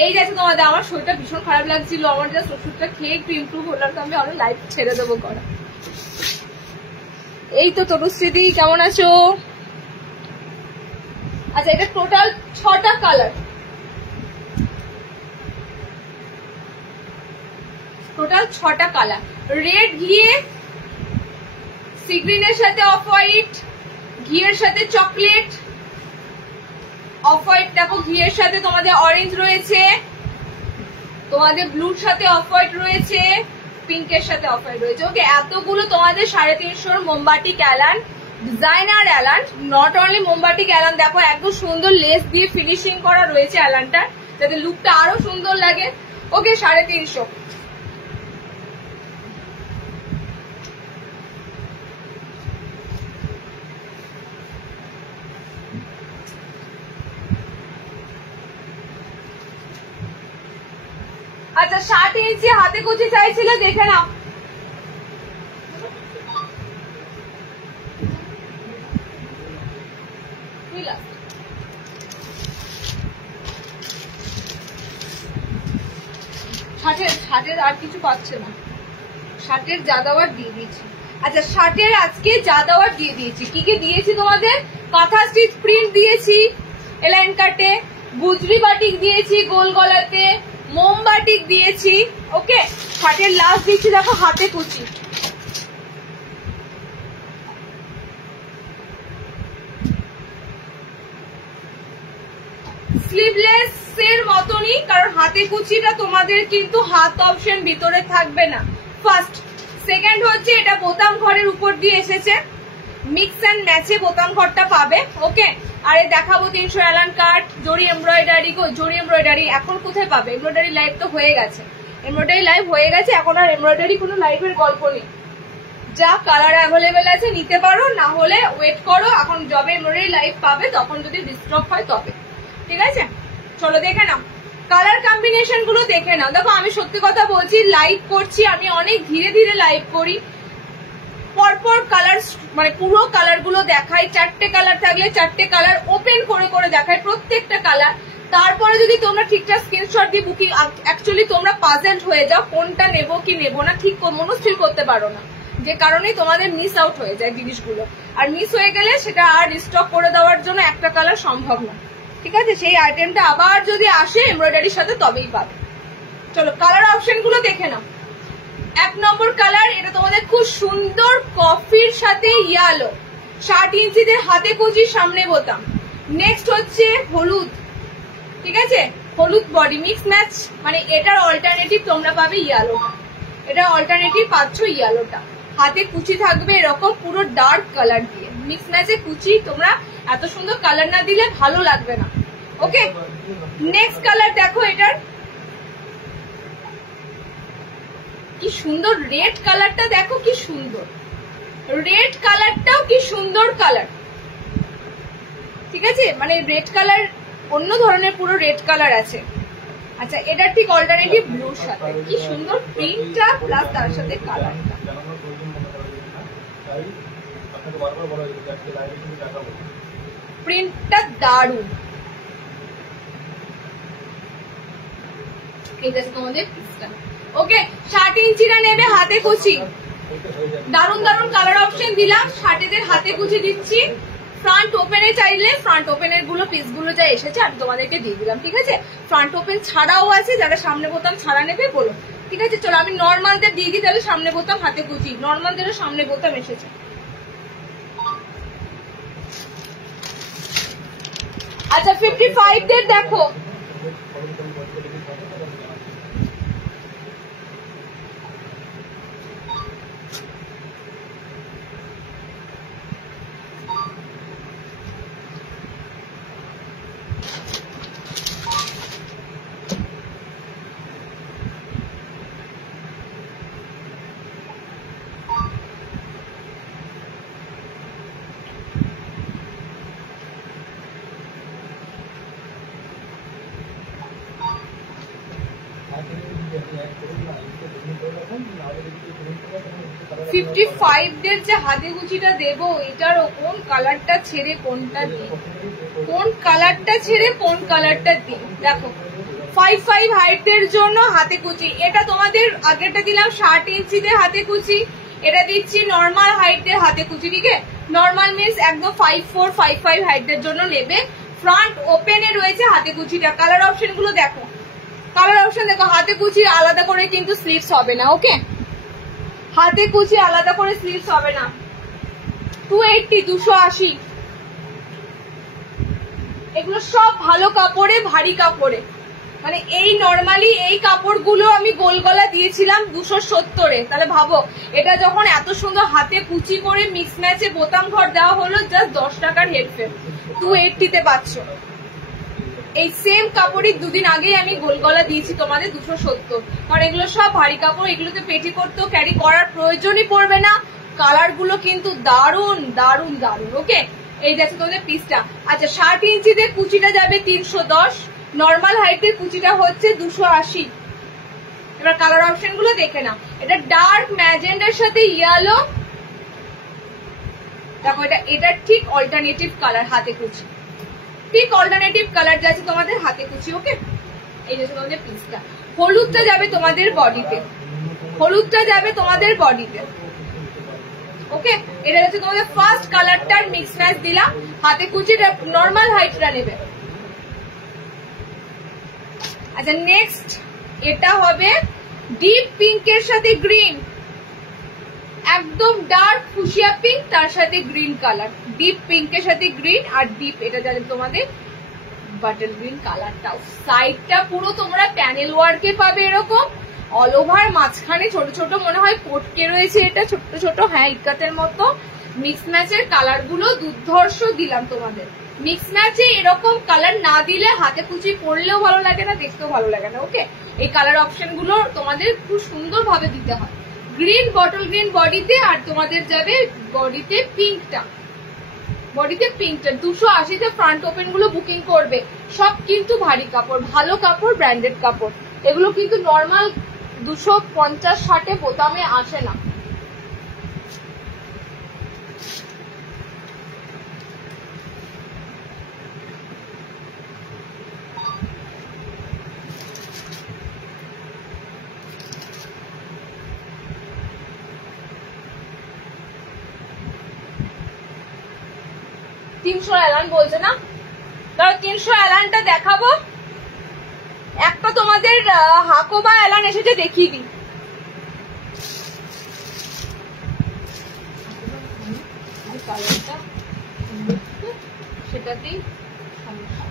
এই যাচ্ছে তোমাদের, আমার শরীরটা ভীষণ খারাপ লাগছিল, আমার জাস্ট ওষুধটা খেয়ে একটু ইমপ্রুভ হলো, তো আমি আরো লাইভ ছেড়ে দেবো করা। এই তো তরুশ্রীদি কেমন আছো? আচ্ছা এটা টোটাল 6টা কালার, টোটাল 6টা কালার। রেড ঘিয়ে, সি গ্রিনের সাথে অফ হোয়াইট, ঘিয়ের সাথে চকলেট, অফ হোয়াইট দেখো, ঘিয়ের সাথে তোমাদের অরেঞ্জ রয়েছে, তোমাদের ব্লুর সাথে অফ হোয়াইট রয়েছে, পিঙ্কের সাথে অফ হোয়াইট রয়েছে। ওকে, এতগুলো তোমাদের 350 মোমবাটিক অ্যালান, ডিজাইনার অ্যালান, নট অনলি মোমবাটিক অ্যালান, দেখো একদম সুন্দর লেস দিয়ে ফিনিশিং করা রয়েছে অ্যালানটা, যাতে লুকটা আরো সুন্দর লাগে। ওকে 350। আচ্ছা 60 ইঞ্চি হাতে কুচি চাইছিল, দেখে নাও। ষাটের আর কিছু পাচ্ছে না, 60-এর যা দেওয়ার দিয়ে দিয়েছি। আচ্ছা 60-এর আজকে যা দেওয়ার দিয়ে দিয়েছি, কি কি দিয়েছি তোমাদের? কাঁথা স্টিচ প্রিন্ট দিয়েছি এলাইন কাটে, গুজরি বাটিক দিয়েছি গোল গলাতে, মোমবাটিক দিয়েছি। ওকে 60-এর লাস্ট দিচ্ছি দেখো হাতে কুচি, স্লিভলেস এর মতনই, কারণ হাতে কুচিটা তোমাদের কিন্তু হাত অপশন ভিতরে থাকবে না। ফার্স্ট সেকেন্ড হচ্ছে এটা বোতাম ঘরের উপর দিয়ে এসেছে, মিক্স অ্যান্ড ম্যাচে বোতাম ঘরটা পাবে। ওকে, আরে দেখাবো 300 অ্যালান কাট, জরি এমব্রয়ডারি। জরি এমব্রয়ডারি এখন কোথায় পাবে? এমব্রয়ডারি লাইভ তো হয়ে গেছে, এমব্রয়ডারি লাইভ হয়ে গেছে, এখন আর এমব্রয়ডারি কোনো লাইভের গল্প নেই। যা কালার অ্যাভেলেবেল আছে নিতে পারো, না হলে ওয়েট করো, এখন যবে এমব্রয়ডারি লাইভ পাবে তখন যদি ডিস্ট্রপ হয় তবে। ঠিক আছে, চলো দেখে নাও কালার কম্বিনেশন গুলো দেখে নাও। দেখো আমি সত্যি কথা বলছি, লাইভ করছি আমি, অনেক ধীরে ধীরে লাইভ করি, পরপর কালার মানে পুরো কালার গুলো দেখাই, 4টে কালার থাকলে 4টে কালার ওপেন করে করে দেখাই প্রত্যেকটা কালার। তারপরে যদি তোমরা ঠিকঠাক স্ক্রিনশট দিয়ে বুকিং, অ্যাকচুয়ালি তোমরা পাজেন্ট হয়ে যাও কোনটা নেবো কি নেবো না, ঠিক মনস্থির করতে পারো না, যে কারণে তোমাদের মিস আউট হয়ে যায় জিনিসগুলো। আর মিস হয়ে গেলে সেটা আর রিস্টক করে দেওয়ার জন্য একটা কালার সম্ভব না। ঠিক আছে, সেই আইটেমটা আবার যদি আসে এমব্রয়ডারির সাথে তবেই পাবে। চলো কালার অপশন গুলো দেখে নাও। 1 নম্বর কালার, এটা তোমাদের খুব সুন্দর কফির সাথে ইয়ালো, 60 ইঞ্চিদের হাতে কুচি, সামনে বোতাম। নেক্সট হচ্ছে হলুদ, ঠিক আছে, হলুদ বডি মিক্স ম্যাচ, মানে এটার অল্টারনেটিভ তোমরা পাবে ইয়ালোটা, এটা অল্টারনেটিভ পাচ্ছ ইয়ালোটা। হাতে কুচি থাকবে এরকম পুরো ডার্ক কালার দিয়ে, মিক্স ম্যাচে কুচি। তোমরা এত সুন্দর কালার না দিলে ভালো লাগবে না। ওকে, নেক্সট কালার দেখো, এটার কি সুন্দর রেড কালারটা, দেখো কি সুন্দর রেড কালারটাও, কি সুন্দর কালার। ঠিক আছে, মানে রেড কালার অন্য ধরনের পুরো রেড কালার আছে। আচ্ছা, এটা ঠিক অল্টারনেটিভ ব্লুর সাথে, কি সুন্দর প্রিন্টটা প্লাস তার সাথে কালারটা। প্রিন্টটা দারুণ। এই দেখো তোমাদের পিসটা। ওকে, 60 ইঞ্চিরা নেবে হাতে কুচি, দারুণ দারুণ কালার অপশন দিলাম। 60দের হাতে কুচি দিচ্ছি। ফ্রন্ট ওপেনে চাইলে ফ্রন্ট ওপেনের গুলো পিসগুলো যা এসেছে আমি তোমাদেরকে দিয়ে দিলাম। ঠিক আছে, ফ্রন্ট ওপেন ছাড়াও আছে, যারা সামনে বোতাম ছাড়া নেবে বলো। ঠিক আছে, চলো আমি নর্মালদের দিয়ে দিই, তাহলে সামনে বোতাম হাতে কুচি, নর্মালদেরও সামনে বোতাম এসেছে। আচ্ছা, 55দের দেখো, দের যে হাতে কুচিটা দেবো, এটারও কোন কালারটা ছেড়ে কোনটা দিই, কোন কালারটা ছেড়ে কোন কালারটা দিই। দেখো 55 হাইটদের জন্য হাতে কুচি, এটা তোমাদের আগেরটা দিলাম 60 ইঞ্চিদের হাতে কুচি, এটা দিচ্ছি নর্মাল হাইটদের হাতে কুচি। ঠিক আছে, নর্মাল মিনস একদম 54, 55 হাইটদের জন্য নেবে। ফ্রন্ট ওপেনে রয়েছে হাতে কুচিটা। কালার অপশন গুলো দেখো, কালার অপশন দেখো, হাতে কুচি আলাদা করে কিন্তু স্লিভস হবে না। ওকে, হাতে কুচি আলাদা করে স্লিভস হবে না। 280, 280, এগুলো সব ভালো কাপড়ে, ভারী কাপড়ে। মানে এই নর্মালি এই কাপড়গুলো আমি গোল গলা দিয়েছিলাম 270-এ, তাহলে ভাবো এটা যখন এত সুন্দর হাতে কুচি করে মিক্স ম্যাচে বোতাম ঘর দেওয়া হলো, জাস্ট 10 টাকার হেডফোন 280-তে পাচ্ছ। এই সেম কাপড়ই দুদিন আগেই আমি গোল গলা দিয়েছি তোমাদের 270, কারণ এগুলো সব ভারী কাপড়, এগুলোতে পেটিকোট তো ক্যারি করার প্রয়োজনই পড়বে না। কালার গুলো কিন্তু দারুন দারুন দারুন। ওকে, এই যাচ্ছে তোমাদের পিসটা। আচ্ছা, 60 ইঞ্চিদের কুচিটা যাবে 310, নর্মাল হাইটের কুচিটা হচ্ছে 280। এবার কালার অপশন গুলো দেখে নাও। এটা ডার্ক ম্যাজেন্ডার সাথে ইয়েলো, দেখো এটা ঠিক অল্টারনেটিভ কালার হাতে কুচি, ঠিক অল্টারনেটিভ কালার যাচ্ছে তোমাদের হাতে কুচি। ওকে, এই যে তোমাদের পিসটা। হলুদটা যাবে তোমাদের বডিতে, হলুদটা যাবে তোমাদের বডিতে। ওকে, এটা হচ্ছে তোমাদের ফার্স্ট কালারটার মিক্স ম্যাচ দিলাম। হাতে কুচিটা নর্মাল হাইটটা নেবে। আচ্ছা, নেক্সট এটা হবে ডিপ পিঙ্কের সাথে গ্রিন, একদম ডার্ক ফুশিয়া পিঙ্ক, তার সাথে গ্রিন কালার। ডিপ পিঙ্কের সাথে গ্রিন, আর ডিপ এটা যাবে তোমাদের বাটার গ্রিন কালারটাও। সাইডটা পুরো তোমরা প্যানেল ওয়ার্কে পাবে এরকম, অল ওভার মাঝখানে ছোট ছোট মনে হয় পটকে রয়েছে, এটা ছোট ছোট, হ্যাঁ ইকাতের মতো। মিক্স ম্যাচের কালার গুলো দুর্ধর্ষ দিলাম তোমাদের। মিক্স ম্যাচে এরকম কালার না দিলে হাতে কুচি পরলেও ভালো লাগে না, দেখতেও ভালো লাগে না। ওকে, এই কালার অপশন গুলো তোমাদের খুব সুন্দর ভাবে দিতে হয়। গ্রিন, বটল গ্রিন বডিতে, আর তোমাদের যাবে বডিতে পিঙ্কটা, বডিতে পিঙ্কটা। 280-তে ফ্রন্ট ওপেন গুলো বুকিং করবে। সব কিন্তু ভারী কাপড়, ভালো কাপড়, ব্র্যান্ডেড কাপড়। এগুলো কিন্তু নর্মাল 250-60 বোতামে আসে না। তিনশো অ্যালান বলছে না, ধরো 300 অ্যালানটা দেখাবো। একটা তোমাদের হাকোবা অ্যালান এসেছে, দেখিয়ে দিই। সেটাতেই সমস্যা।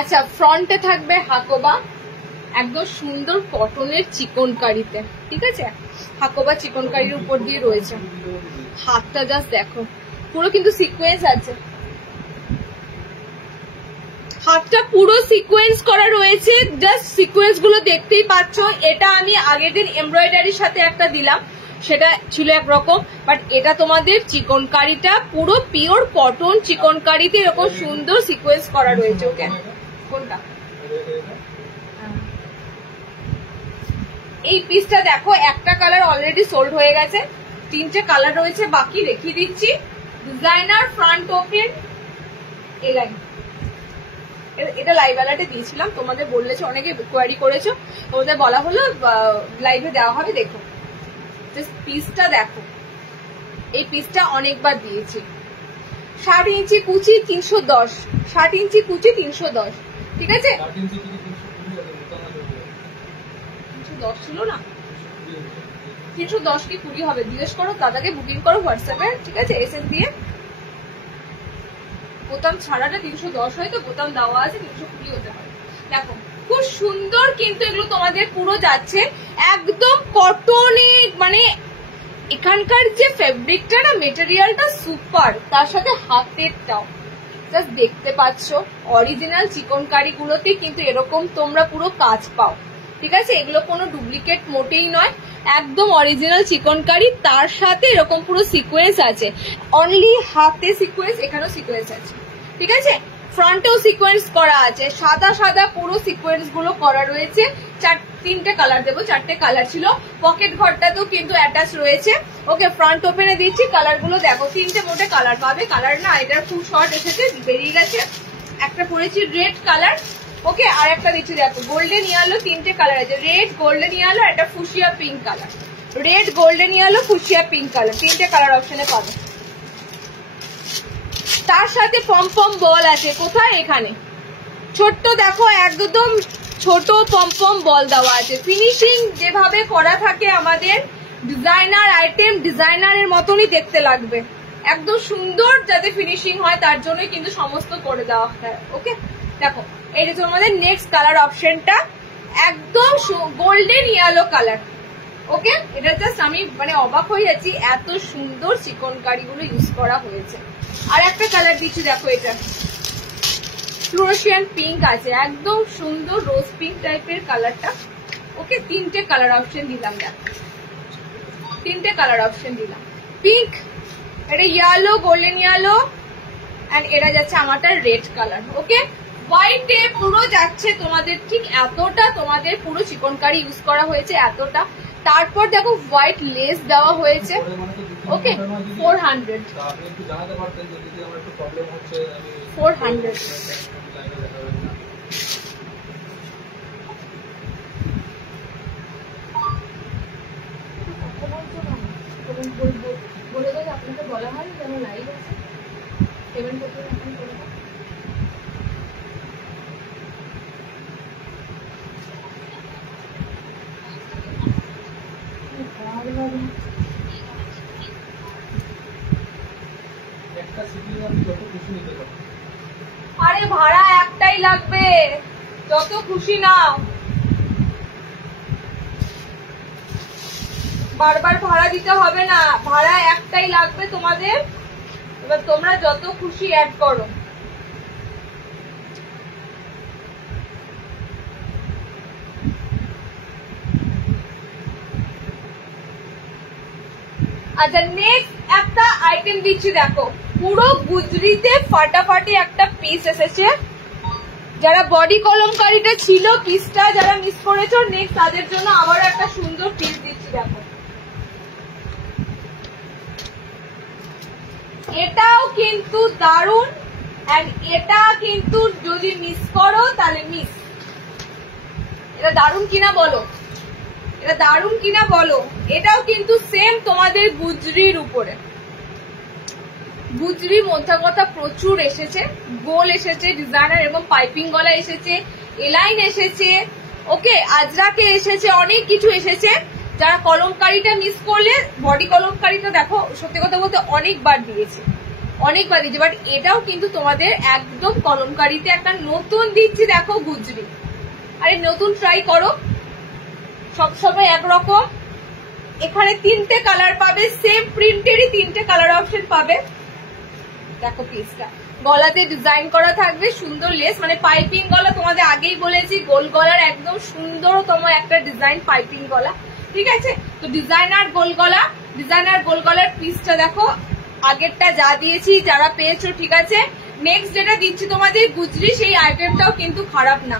আচ্ছা, ফ্রন্টে থাকবে হাকোবা, একদম সুন্দর কটনের চিকনকারিতে, ঠিক আছে? হাকোবা চিকনকারির উপর দিয়ে রয়েছে। হাতটা জাস্ট দেখো, পুরো কিন্তু সিকোয়েন্স আছে, হাতটা পুরো সিকোয়েন্স করা রয়েছে। জাস্ট সিকোয়েন্স গুলো দেখতেই পাচ্ছ। এটা আমি আগের দিন এমব্রয়ডারির সাথে একটা দিলাম, সেটা ছিল একরকম, বাট এটা তোমাদের চিকনকারিটা পুরো পিওর কটন চিকনকারিতে এরকম সুন্দর সিকোয়েন্স করা রয়েছে। ওকে, কোনটা? এই পিসটা দেখো, একটা কালার অলরেডি সোল্ড হয়ে গেছে, 3টে কালার রয়েছে বাকি, দেখিয়ে দিচ্ছি। ডিজাইনার ফ্রন্ট ওপেন, এই লাইন, এটা লাইভ অ্যালার্টে দিয়েছিলাম, তোমাদের বললেছো, অনেকে কোয়ারি করেছো, তোমাদের বলা হলো লাইভে দেওয়া হবে। দেখো পিসটা দেখো, এই পিসটা অনেকবার দিয়েছি। 60 ইঞ্চি কুচি 310, 60 ইঞ্চি কুচি 310, ঠিক আছে? 310 ছিল না, 310 কি 20 হবে? জিজ্ঞেস করো দাদাকে, বুকিং করো হোয়াটসঅ্যাপে, ঠিক আছে? এসএন দিয়ে বোতাম ছাড়াটা 310 হয়, তো বোতাম দেওয়া আছে 320 হতে পারে। দেখো খুব সুন্দর, কিন্তু এগুলো তোমাদের পুরো যাচ্ছে একদম কটনে, মানে এখানকার যে ফেব্রিকটা না, মেটেরিয়ালটা সুপার, তার সাথে হাতেরটাও জাস্ট দেখতে পাচ্ছ। অরিজিনাল চিকনকারি গুলোতে কিন্তু এরকম তোমরা পুরো কাজ পাও, ঠিক আছে? এগুলো কোনো ডুপ্লিকেট মোটেই নয়, একদম অরিজিনাল চিকনকারি, তার সাথে এরকম পুরো সিকোয়েন্স আছে। অনলি হাতে সিকোয়েন্স, এখানেও সিকোয়েন্স আছে, ঠিক আছে? ফ্রন্টেও সিকোয়েন্স করা আছে, সাদা সাদা পুরো সিকোয়েন্স গুলো করা রয়েছে। 3টে কালার দেবো, 4টে কালার ছিল। পকেট ঘরটাতেও কিন্তু অ্যাটাচ রয়েছে। ওকে, ফ্রন্ট ওপেনে দিচ্ছি, কালার গুলো দেখো, 3টে মোটে কালার পাবে। কালার না, এটার ফুল শর্ট এসেছে, বেরিয়ে গেছে। একটা পরেছি রেড কালার, ওকে, আর একটা দিচ্ছি দেখো গোল্ডেন ইয়েলো, 3টে কালার আছে, রেড, গোল্ডেন ইয়েলো, একটা fuchsia pink colour. Red, golden yellow, fuchsia pink colour, 3টে কালার অপশনে পাবে। তার সাথে পমপম বল আছে, কোথায়? এখানে ছোট্ট দেখো, একদম ছোট পমপম বল দেওয়া আছে। ফিনিশিং যেভাবে করা থাকে আমাদের ডিজাইনার আইটেম, ডিজাইনারের মতনই দেখতে লাগবে, একদম সুন্দর যাতে ফিনিশিং হয়, তার জন্যই কিন্তু সমস্ত করে দেওয়া হয়। ওকে, দেখো এই যে তোমাদের নেক্সট কালার অপশনটা, একদম গোল্ডেন ইয়েলো কালার। ওকে, এটা জাস্ট আমি মানে অবাক হয়ে যাচ্ছি, এত সুন্দর চিকনকারি গুলো ইউজ করা হয়েছে। আর একটা কালার দিচ্ছি দেখো, এটা ফ্লোরোশিয়ান পিঙ্ক আছে, একদম সুন্দর রোজ পিঙ্ক টাইপের কালারটা। ওকে, 3টে কালার অপশন দিলাম, দেখো 3টে কালার অপশন দিলাম। পিঙ্ক, এটা ইয়েলো, গোল্ডেন ইয়েলো, এন্ড এটা যাচ্ছে আমারটা রেড কালার। ওকে, হোয়াইটে পুরো যাচ্ছে তোমাদের, ঠিক এতটা তোমাদের পুরো চিকনকারি ইউজ করা হয়েছে, এতটা। তারপর দেখো হোয়াইট লেস দেওয়া হয়েছে। ওকে, 400, 400। বলে দেয় আপনাকে বলা হয় যেন লাইভ আছে পেমেন্ট করতে এখন করে দাও। একটা সিটি আমি যত খুশি নিতে পারি। আরে ভাড়া একটাই লাগবে, যত খুশি নাও, বারবার ভাড়া দিতে হবে না, ভাড়া একটাই লাগবে তোমাদের। এবার তোমরা যত খুশি অ্যাড করো। আচ্ছা নেক্সট একটা আইটেম দিচ্ছি, দেখো পুরো গুজরিতে ফাটাফাটি একটা পিস এসেছে। যারা বডি কলমকারিটা ছিল পিসটা যারা মিস করেছো, নেক্সট তাদের জন্য আবার একটা সুন্দর পিস দিচ্ছি। দেখো এটাও কিন্তু দারুন, এন্ড এটা কিন্তু যদি মিস করো তাহলে মিস। এটা দারুন কিনা বলো, এটা দারুন কিনা বলো। এটাও কিন্তু সেম তোমাদের গুজরির উপরে, গুজরি মোদ্দা কথা প্রচুর এসেছে, গোল এসেছে ডিজাইনার এবং পাইপিং গলা এসেছে, এলাইন এসেছে, ওকে আজরাকে এসেছে, অনেক কিছু এসেছে। যারা কলমকারিটা মিস করলে, বডি কলমকারিটা দেখো সত্যি কথা বলতে অনেকবার দিয়েছে, অনেকবার দিয়েছে, বাট এটাও কিন্তু তোমাদের একদম কলমকারিতে একটা নতুন দিচ্ছি। দেখো গুজরি, আরে নতুন ট্রাই করো, সবসময় একরকম। এখানে 3টে কালার পাবে, সেম প্রিন্টেরই 3টে কালার অপশন পাবে। দেখো পিসটা গলাতে ডিজাইন করা থাকবে, সুন্দর লেস, মানে পাইপিং গলা, তোমাদের আগেই বলেছি গোল গলার একদম সুন্দরতম একটা ডিজাইন পাইপিং গলা, ঠিক আছে। তো ডিজাইনার গোল গলা, ডিজাইনার গোল গলার পিসটা দেখো, আগেরটা যা দিয়েছি যারা পেয়েছো ঠিক আছে। নেক্সট যেটা দিচ্ছি তোমাদের গুজরি, সেই আইটেমটাও কিন্তু খারাপ না,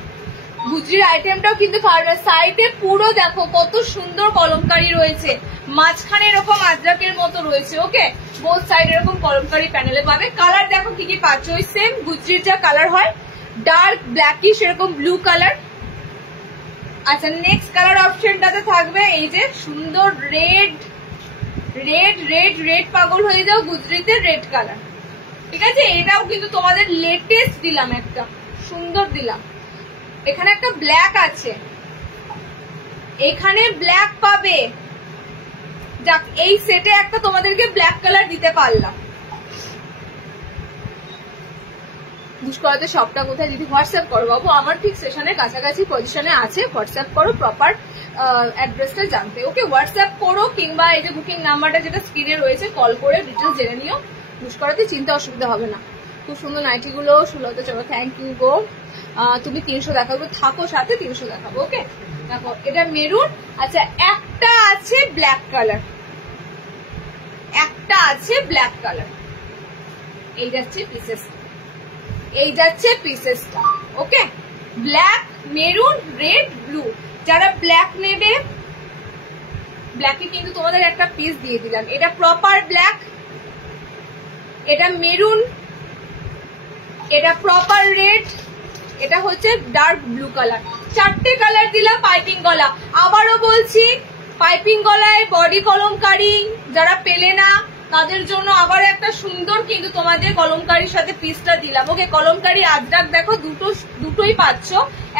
গুজরির আইটেমটাও কিন্তু খারাপ না। সাইডে পুরো দেখো কত সুন্দর কলমকারি রয়েছে, মাঝখানে এরকম আজরাকের মতো রয়েছে, ওকে বোথ সাইড এরকম কলমকারি প্যানেলে পাবে। কালার দেখো কি কি পাচ্ছ, ওই সেম গুজরির যা কালার হয়, ডার্ক ব্ল্যাকিশ এরকম ব্লু কালার। আচ্ছা নেক্সট কালার অপশনটাতে থাকবে এই যে সুন্দর রেড, রেড রেড রেড পাগল হয়ে যাও গুজরিতে রেড কালার, ঠিক আছে। এটাও কিন্তু তোমাদের লেটেস্ট দিলাম, একটা সুন্দর দিলাম। এখানে একটা ব্ল্যাক আছে, এখানে ব্ল্যাক পাবে, যাক এই সেটে একটা তোমাদেরকে ব্ল্যাক কালার দিতে পারলাম। বুঝ করাতে সবটা কোথায়, যদি হোয়াটসঅ্যাপ করো বাবু, আমার ঠিক স্টেশনের কাছাকাছি পজিশনে আছে, হোয়াটসঅ্যাপ করো প্রপার অ্যাড্রেসটা জানতে, ওকে হোয়াটসঅ্যাপ করো, কিংবা এই যে বুকিং নাম্বারটা যেটা স্ক্রিনে রয়েছে কল করে ডিটেলস জেনে নিও, বুঝ করাতে চিন্তা অসুবিধা হবে না। খুব সুন্দর নাইটিগুলো, সুলতা চলো থ্যাংক ইউ গো। তুমি 300 দেখাবো, থাকো সাথে 300 দেখাবো, ওকে। দেখো এটা মেরুন, আচ্ছা একটা আছে ব্ল্যাক কালার, একটা আছে ব্ল্যাক কালার, এই যাচ্ছে পিসেস, এই যাচ্ছে পিসেসটা, okay. Black, maroon, red, blue. যারা ব্ল্যাক নেবে, ব্ল্যাকে কিন্তু তোমাদের একটা পিস দিয়ে দিলাম, এটা প্রপার ব্ল্যাক, এটা মেরুন, এটা প্রপার রেড, এটা হচ্ছে ডার্ক ব্লু কালার। 4টে কালার দিলাম পাইপিং গলা। আবারও বলছি পাইপিং গলায় বডি কলমকারি যারা পেলে না তাদের জন্য আবার একটা সুন্দর কিন্তু তোমাদের কলমকারির সাথে পিসটা দিলাম, ওকে। কলমকারি আজরাক দেখো দুটোই পাচ্ছ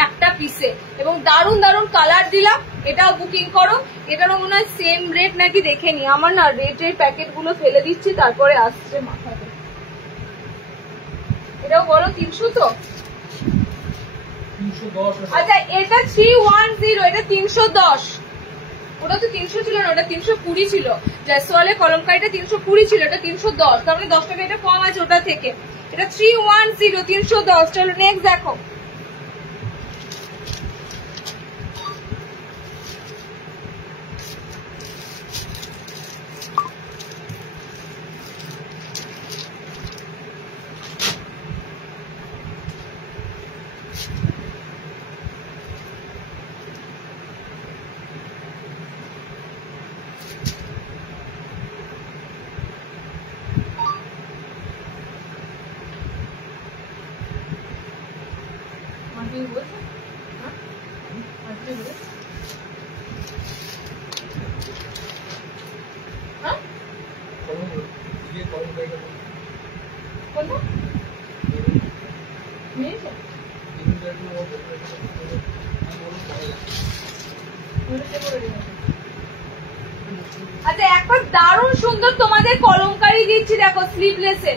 একটা পিসে, এবং দারুন দারুন কালার দিলাম। এটাও বুকিং করো, এটারও মনে হয় সেম রেট নাকি দেখে নি, আমার না রেটের প্যাকেট গুলো ফেলে দিচ্ছি তারপরে আসছে মাথাতে। এটাও বলো 300 তো, 310। আচ্ছা এটা 310, এটা 310, ওটা তো 300 ছিল না, ওটা 320 ছিল। জয়সওয়ালের কলমকারিটা 320 ছিল, এটা 310, তার মানে 10 টাকা এটা কম আছে ওটা থেকে। এটা 310, 310। চলো নেক্সট দেখো, কোনটা নিয়েছো? আচ্ছা একটা দারুণ সুন্দর তোমাদের কলমকারি দিচ্ছি, দেখো স্লিভলেসে।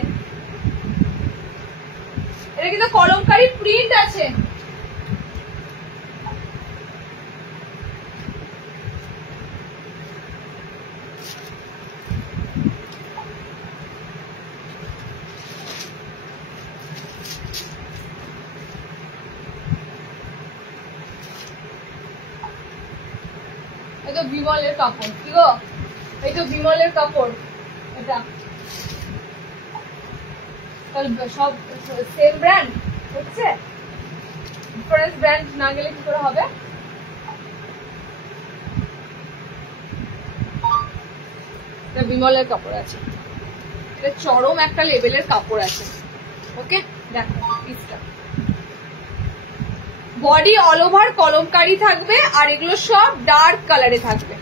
এটা কিন্তু কলমকারি প্রিন্ট আছে। এটা বিমলের কাপড়, কি গো? এই তো বিমলের কাপড়। এটা সব সেম ব্র্যান্ড হচ্ছে, ডিফারেন্স ব্র্যান্ড না গেলে কি করে হবে? এটা বিমলের কাপড় আছে, এটা চরম একটা লেভেলের কাপড় আছে। ওকে, দেখো পিসটা বডি অল ওভার কলমকারি থাকবে, আর এগুলো সব ডার্ক কালারে থাকবে,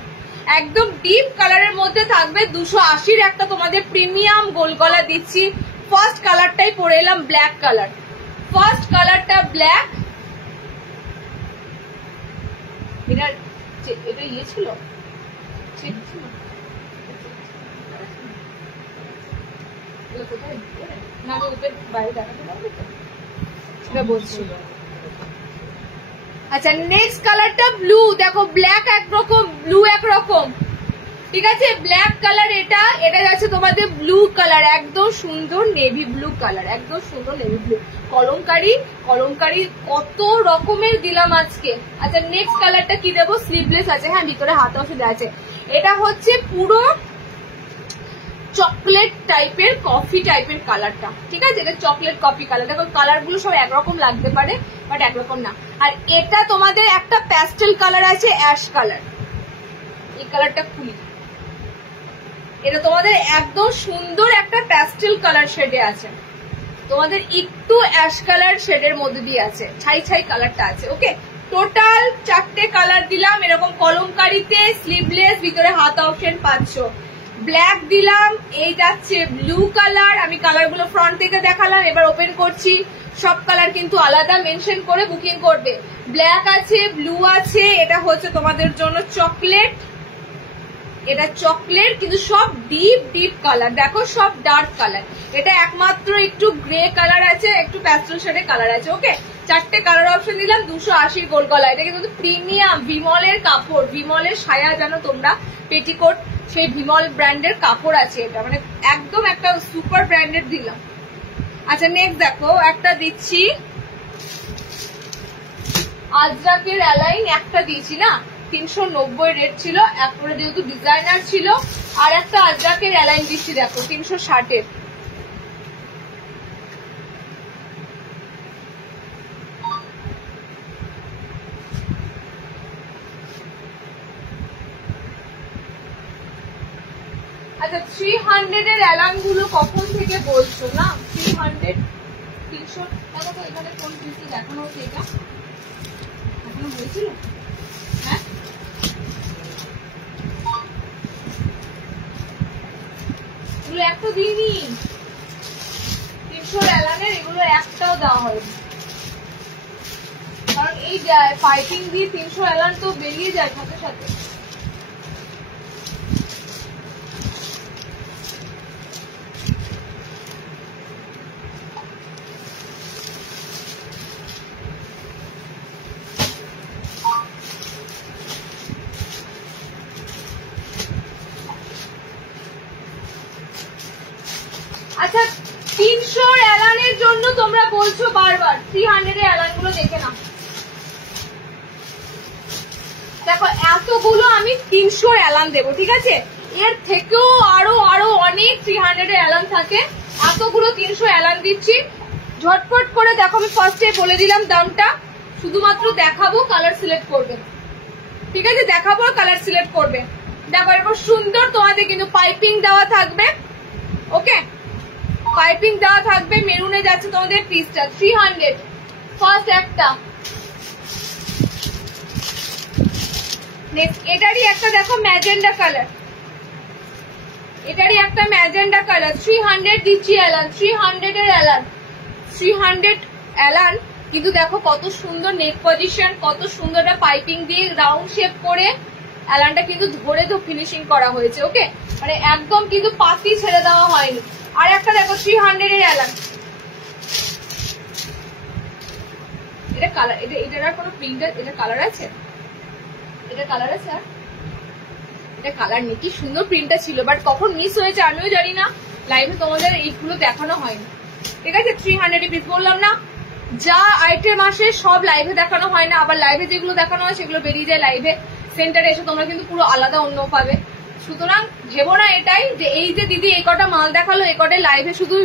একদম ডিপ কালারের মধ্যে থাকবে। 280-র একটা তোমাদের প্রিমিয়াম গোল গলা দিচ্ছি। ফার্স্ট কালারটাই পরে এলাম ব্ল্যাক কালার, ফার্স্ট কালারটা ব্ল্যাক। এটা ইয়ে ছিল না, আমি উপরে বাইরে দেখাতে পারবো তো, এটা বলছিল। আচ্ছা নেক্সট কালারটা ব্লু, দেখো ব্ল্যাক একরকম, ব্লু একরকম, ঠিক আছে? ব্ল্যাক কালার, এটা এটা যাচ্ছে তোমাদের ব্লু কালার, একদম সুন্দর নেভি ব্লু কালার, একদম সুন্দর নেভি ব্লু। কলমকারি কলমকারি কত রকমের দিলাম আজকে। আচ্ছা নেক্সট কালারটা কি দেবো? স্লিভলেস আছে, হ্যাঁ ভিতরে হাত অংশ দেওয়া আছে। এটা হচ্ছে পুরো চকলেট টাইপের, কফি টাইপের কালারটা, ঠিক আছে? এটা চকলেট কফি কালার। দেখো কালার গুলো সব একরকম লাগতে পারে, বাট একরকম না। আর এটা তোমাদের একটা প্যাস্টেল কালার আছে, অ্যাশ কালার। এই কালারটা খুলি, এটা তোমাদের একদম সুন্দর একটা প্যাস্টেল কালার শেডে আছে, তোমাদের একটু অ্যাশ কালার শেডের মধ্যে দিয়ে আছে, ছাই ছাই কালারটা আছে। ওকে, টোটাল 4টে কালার দিলাম এরকম কলমকারিতে, স্লিভলেস, ভিতরে হাত অপশন পাচ্ছ। ব্ল্যাক দিলাম, এই যাচ্ছে ব্লু কালার। আমি কালার গুলো ফ্রন্ট থেকে দেখালাম, এবার ওপেন করছি। সব কালার কিন্তু আলাদা মেনশন করে বুকিং করবে। ব্ল্যাক আছে, ব্লু আছে, এটা হচ্ছে তোমাদের জন্য চকলেট, এটা চকলেট, কিন্তু সব ডিপ ডিপ কালার, দেখো সব ডার্ক কালার। এটা একমাত্র একটু গ্রে কালার আছে, একটু প্যাস্টেল শেডের কালার আছে। ওকে, 4টে কালার অপশন দিলাম, 280 গোল গলা। এটা কিন্তু প্রিমিয়াম বিমলের কাপড়, বিমলের সায়া জানো তোমরা, পেটিকোট, সেই বিমল ব্র্যান্ডের কাপড় আছে এটা, মানে একদম একটা সুপার ব্র্যান্ডেড দিলাম। আচ্ছা নেক্সট দেখো একটা দিচ্ছি আজরাকের অ্যালাইন, একটা দিয়েছি না 390 রেট ছিল, একটা যেহেতু ডিজাইনার ছিল, আর একটা আজরাকের অ্যালাইন দিচ্ছি দেখো 360-এর। আচ্ছা 300-এর অ্যালাইন গুলো কখন থেকে বলছো না? 300 300 দেখো তো এখানে কোন পিসে দেখানো হচ্ছে, এটা এখনো হয়েছিল? হ্যাঁ এগুলো একটা দিইনি, 300 অ্যালানের এগুলো একটাও দেওয়া হয়নি, কারণ এই পাইপিং দিয়ে 300 অ্যালান তো বেরিয়ে যায় সাথে সাথে। আচ্ছা 300 অ্যালানের জন্য তোমরা বলছো বারবার, 300 এর অ্যালান গুলো দেখে নাও। দেখো এতগুলো আমি 300 অ্যালান দেবো, ঠিক আছে? এর থেকেও আরো অনেক 300 এর অ্যালান থাকে, এতগুলো 300 অ্যালান দিচ্ছি। ঝটপট করে দেখো, আমি ফার্স্টে বলে দিলাম দামটা, শুধুমাত্র দেখাবো, কালার সিলেক্ট করবে, ঠিক আছে? দেখাবো কালার সিলেক্ট করবে। দেখো এরকম সুন্দর তোমাদের কিন্তু পাইপিং দেওয়া থাকবে। ওকে, পাইপিং দেওয়া থাকবে, মেরুনে যাচ্ছে তোমাদের পিসটা 300। ফার্স্ট একটা, নেক্সট এটারই একটা দেখো ম্যাজেন্ডা কালার, এটারই একটা ম্যাজেন্ডা কালার, 300 দিচ্ছি অ্যালান, 300 এর অ্যালান, 300 অ্যালান। কিন্তু দেখো কত সুন্দর নেক পজিশন, কত সুন্দর পাইপিং দিয়ে রাউন্ড শেপ করে অ্যালানটা কিন্তু ধরে তো ফিনিশিং করা হয়েছে। ওকে, মানে একদম কিন্তু পাতি ছেড়ে দেওয়া হয়নি। আর একটা দেখো 300 এর অ্যালান, এটা কালার, এটার আর কোনো প্রিন্টার, এটা কালার আছে, এটা কালার আছে, আর এটা কালার নেই। কি সুন্দর প্রিন্টটা ছিল, বাট কখন মিস হয়েছে আমিও জানি না, লাইভে তোমাদের এইগুলো দেখানো হয়নি। ঠিক আছে, 300 পিস বললাম না, যা আইটেম আসে সব লাইভে দেখানো হয় না, আবার লাইভে যেগুলো দেখানো হয় সেগুলো বেরিয়ে যায় লাইভে, সেন্টারে এসে তোমরা কিন্তু পুরো আলাদা অন্য পাবে। সুতরাং ভেবো না এটাই যে এই যে দিদি এই কটা মাল দেখালো, এই কটা লাইভে শুধু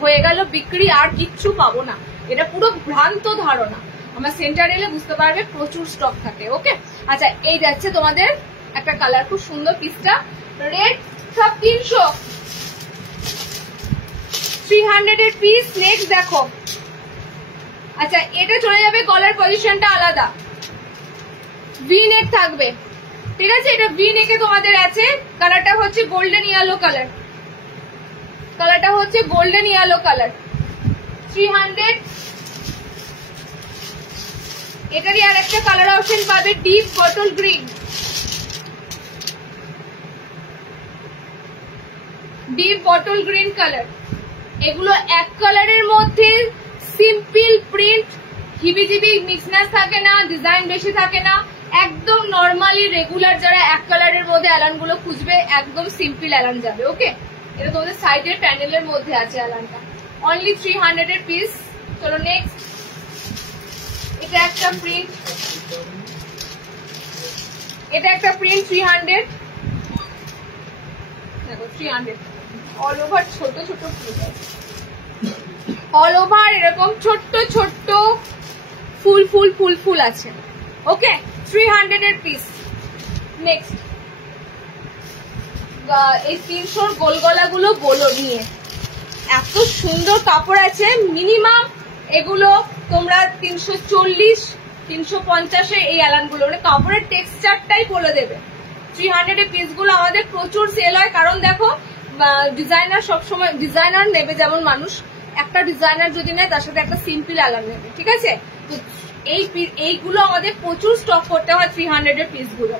হয়ে গেল বিক্রি, আর কিচ্ছু পাবো না, এটা পুরো ভ্রান্ত ধারণা। আমার সেন্টারে এলে বুঝতে পারবে প্রচুর স্টক থাকে। ওকে, আচ্ছা এই যাচ্ছে তোমাদের একটা কালার, খুব সুন্দর পিসটা, রেড, সব 300, 300 এর পিস। নেক্সট দেখো, আচ্ছা এটা চলে যাবে, গলার পজিশনটা আলাদা, ভি নেক থাকবে। ঠিক আছে, এটা ভি নেকে তোমাদের আছে, কালারটা হচ্ছে গোল্ডেন ইয়েলো কালার, কালারটা হচ্ছে গোল্ডেন ইয়েলো কালার, 300। এটারই আর একটা কালার অপশন পাবে, deep bottle green, deep bottle green colour. এগুলো এক কালারের মধ্যে সিম্পল প্রিন্ট, হিবিজিবি মিক্সনেস থাকে না, ডিজাইন বেশি থাকে না, একদম নর্মালি রেগুলার যারা এক কালারের মধ্যে অ্যালান গুলো খুঁজবে একদম সিম্পল অ্যালান যাবে। ওকে, এটা তোমাদের সাইডের প্যানেলের মধ্যে আছে অ্যালানটা, অনলি 300 এর পিস। চলো নেক্সট, এটা একটা প্রিন্ট, এটা একটা প্রিন্ট 300, দেখো 300 অল ওভার ছোট ছোট ফুল আছে, অল ওভার এরকম ছোট্ট ছোট্ট ফুল ফুল ফুল ফুল আছে। ওকে, 300 এর পিস। নেক্সট, এই 300 গোল গলাগুলো বলো নিয়ে, এত সুন্দর কাপড় আছে, মিনিমাম এগুলো তোমরা 340 350 এই অ্যালানগুলো, মানে কাপড়ের টেক্সচারটাই বলে দেবে। 300 এর পিস গুলো আমাদের প্রচুর সেল হয়, কারণ দেখো ডিজাইনার সবসময়, ডিজাইনার নেবে যেমন মানুষ, একটা ডিজাইনার যদি নেয় তার সাথে একটা সিম্পল অ্যালান নেবে। ঠিক আছে, তো এইগুলো আমাদের প্রচুর স্টক করতে হয় 300 এর পিস গুলো।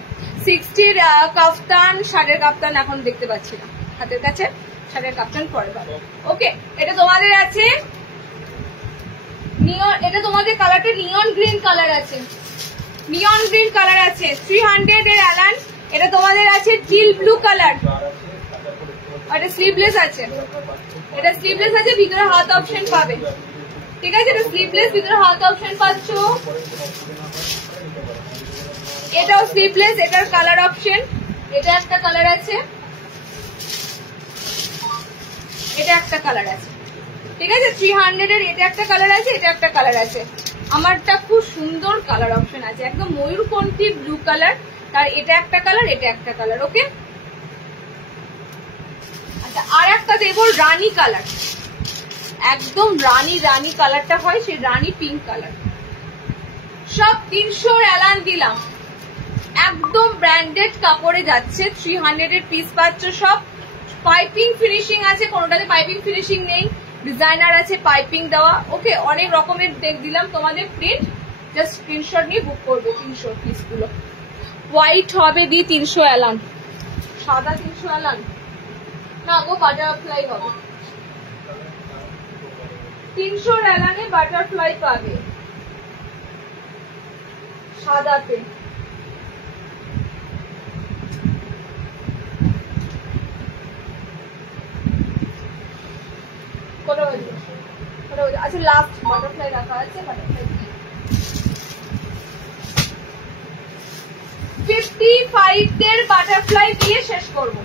60 কাফতান, শাড়ির কাফতান এখন দেখতে পাচ্ছি না হাতের কাছে, শাড়ির কাফতান পরে পাবো। ওকে, এটা তোমাদের আছে নিয়ন, এটা তোমাদের কালারটা নিয়ন গ্রিন কালার আছে, নিয়ন গ্রিন কালার আছে, 300 এর অ্যালান। এটা তোমাদের আছে টিল ব্লু কালার, এটা স্লিভলেস আছে, এটা স্লিভলেস আছে, ভিতরে হাত অপশন পাবে। ঠিক আছে, এটা স্লিভলেস, ভিতরে হাত অপশন পাচ্ছ, এটাও স্লিভলেস, এটার কালার অপশন, এটা একটা কালার আছে, এটা একটা কালার আছে। ঠিক আছে, 300 এর এটা একটা কালার আছে, এটা একটা কালার আছে, আমারটা খুব সুন্দর কালার অপশন আছে, একদম ময়ূরকণ্ঠী ব্লু কালার, তার এটা একটা কালার, এটা একটা কালার। ওকে, আচ্ছা আর একটা দেবো রানী কালার, একদম রানী রানী কালারটা হয়, সেই রানী পিঙ্ক কালার। সব 300 অ্যালান দিলাম, একদম ব্র্যান্ডেড কাপড়ে যাচ্ছে, 300 এর পিস পাচ্ছ সব। পাইপিং ফিনিশিং আছে, কোনোটাতে পাইপিং ফিনিশিং নেই, ডিজাইনার আছে পাইপিং দেওয়া। ওকে, অনেক রকমের দিলাম তোমাদের প্রিন্ট, জাস্ট স্ক্রিনশট নিয়ে বুক করবে 300 পিস গুলো। হোয়াইট হবে দি 300 অ্যালান, সাদা 300 অ্যালান না গো, বাটারফ্লাই হবে, 300 অ্যালানে বাটারফ্লাই পাবে সাদাতে। আচ্ছা লাস্ট বাটারফ্লাই রাখা আছে, বাটারফ্লাই 55 এর বাটারফ্লাই দিয়ে শেষ করবো।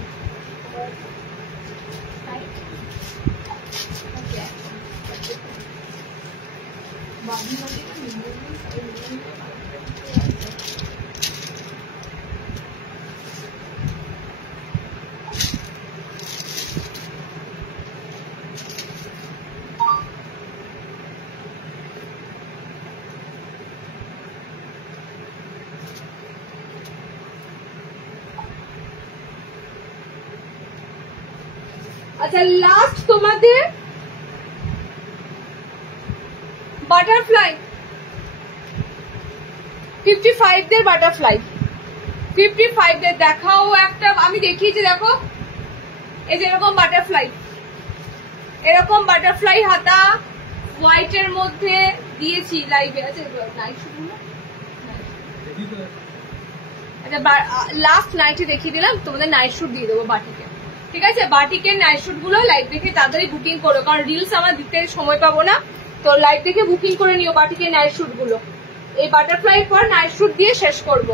আচ্ছা লাস্ট তোমাদের বাটারফ্লাই 55 দের বাটারফ্লাই 55 দের দেখাও একটা, আমি দেখিয়েছি দেখো এই যে এরকম বাটারফ্লাই, এরকম বাটারফ্লাই হাতা হোয়াইটের মধ্যে দিয়েছি লাইভে। আছে নাইট শুট গুলো, আচ্ছা লাস্ট নাইটে দেখিয়ে দিলাম, তোমাদের নাইট শুট দিয়ে দেবো বাটিকে। ঠিক আছে, বাটিকের নাইট শুট গুলো লাইভ দেখে তাড়াতাড়ি বুকিং করো, কারণ রিলস আমার দিতে সময় পাবো না, তো লাইভ দেখে বুকিং করে নিও বাটিকের নাইট শুট গুলো। এই বাটারফ্লাই পর নাইট শুট দিয়ে শেষ করব।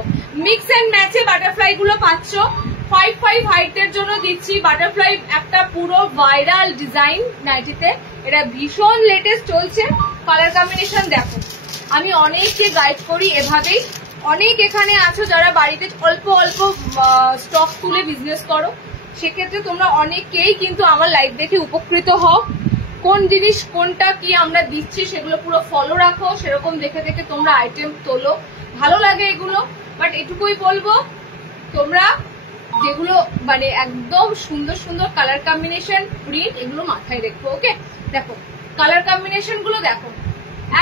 মিক্স এন্ড ম্যাচে বাটারফ্লাই গুলো পাচ্ছ। 5 হাইটের জন্য দিচ্ছি বাটারফ্লাই, একটা পুরো ভাইরাল ডিজাইন নাইটিতে, এটা ভীষণ লেটেস্ট চলছে। কালার কম্বিনেশন দেখো, আমি অনেককে গাইড করি এভাবেই। অনেক এখানে আছো যারা বাড়িতে অল্প অল্প স্টক তুলে বিজনেস করো, সেক্ষেত্রে তোমরা অনেকেই কিন্তু আমার লাইভ দেখে উপকৃত হও। কোন জিনিস কোনটা কি আমরা দিচ্ছি সেগুলো পুরো ফলো রাখো, সেরকম দেখে দেখে তোমরা আইটেম তোলো, ভালো লাগে এগুলো। বাট এটুকুই বলবো, তোমরা যেগুলো মানে একদম সুন্দর সুন্দর কালার কম্বিনেশন প্রিন্ট, এগুলো মাথায় রেখো। ওকে, দেখো কালার কম্বিনেশন গুলো দেখো,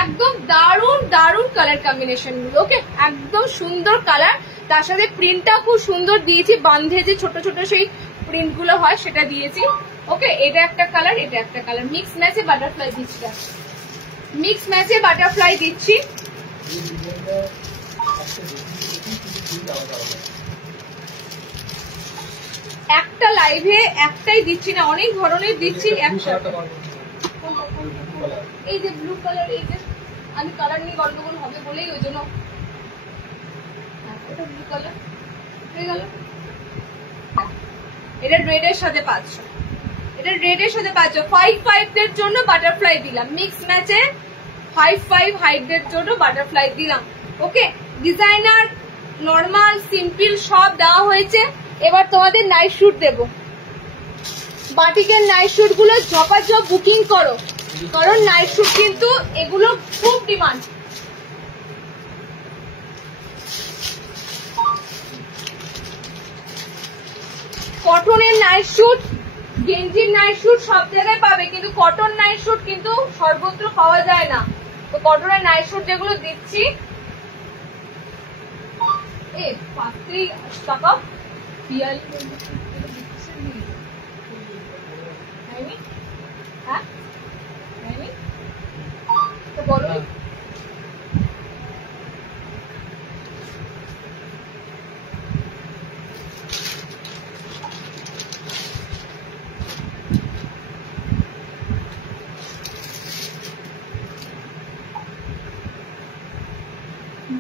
একদম দারুণ দারুণ কালার কম্বিনেশন গুলো। ওকে, একদম সুন্দর কালার, তার সাথে প্রিন্টটা খুব সুন্দর দিয়েছি, বান্ধে যে ছোট ছোট সেই প্রিন্ট গুলো হয় সেটা দিয়েছি। ওকে, এটা একটা কালার, এটা একটা কালার, মিক্স ম্যাচে বাটারফ্লাই দিচ্ছি, মিক্স ম্যাচে বাটারফ্লাই দিচ্ছি। একটা লাইভে একটাই দিচ্ছি না, অনেক ধরনের দিচ্ছি একসাথে। এই যে ব্লু কালার, এই যে আমি কালার নিয়ে গন্ডগোল হবে বলেই ওই জন্য ব্লু কালার হয়ে গেল। এটা রেড এর সাথে পাচ্ছ, এটা রেড এর সাথে পাচ্ছ। 5 দের জন্য বাটারফ্লাই দিলাম, মিক্স ম্যাচে 5 হাইটদের জন্য বাটারফ্লাই দিলাম। ওকে, ডিজাইনার নর্মাল সিম্পল সব দেওয়া হয়েছে। এবার তোমাদের নাইট শুট দেবো, বাটিকের নাইট শুট গুলো ঝপাঝপ বুকিং করো, কারণ নাইট শুট কিন্তু এগুলো খুব ডিমান্ড। কটনের নাইট শুট, গেঞ্জির নাইট শুট সব জায়গায় পাবে, কিন্তু কটন নাইট শুট কিন্তু সর্বত্র পাওয়া যায় না। তো কটনের নাইট শুট যেগুলো দিচ্ছি, পাত্রী টাকা হ্যাঁ তো বলো।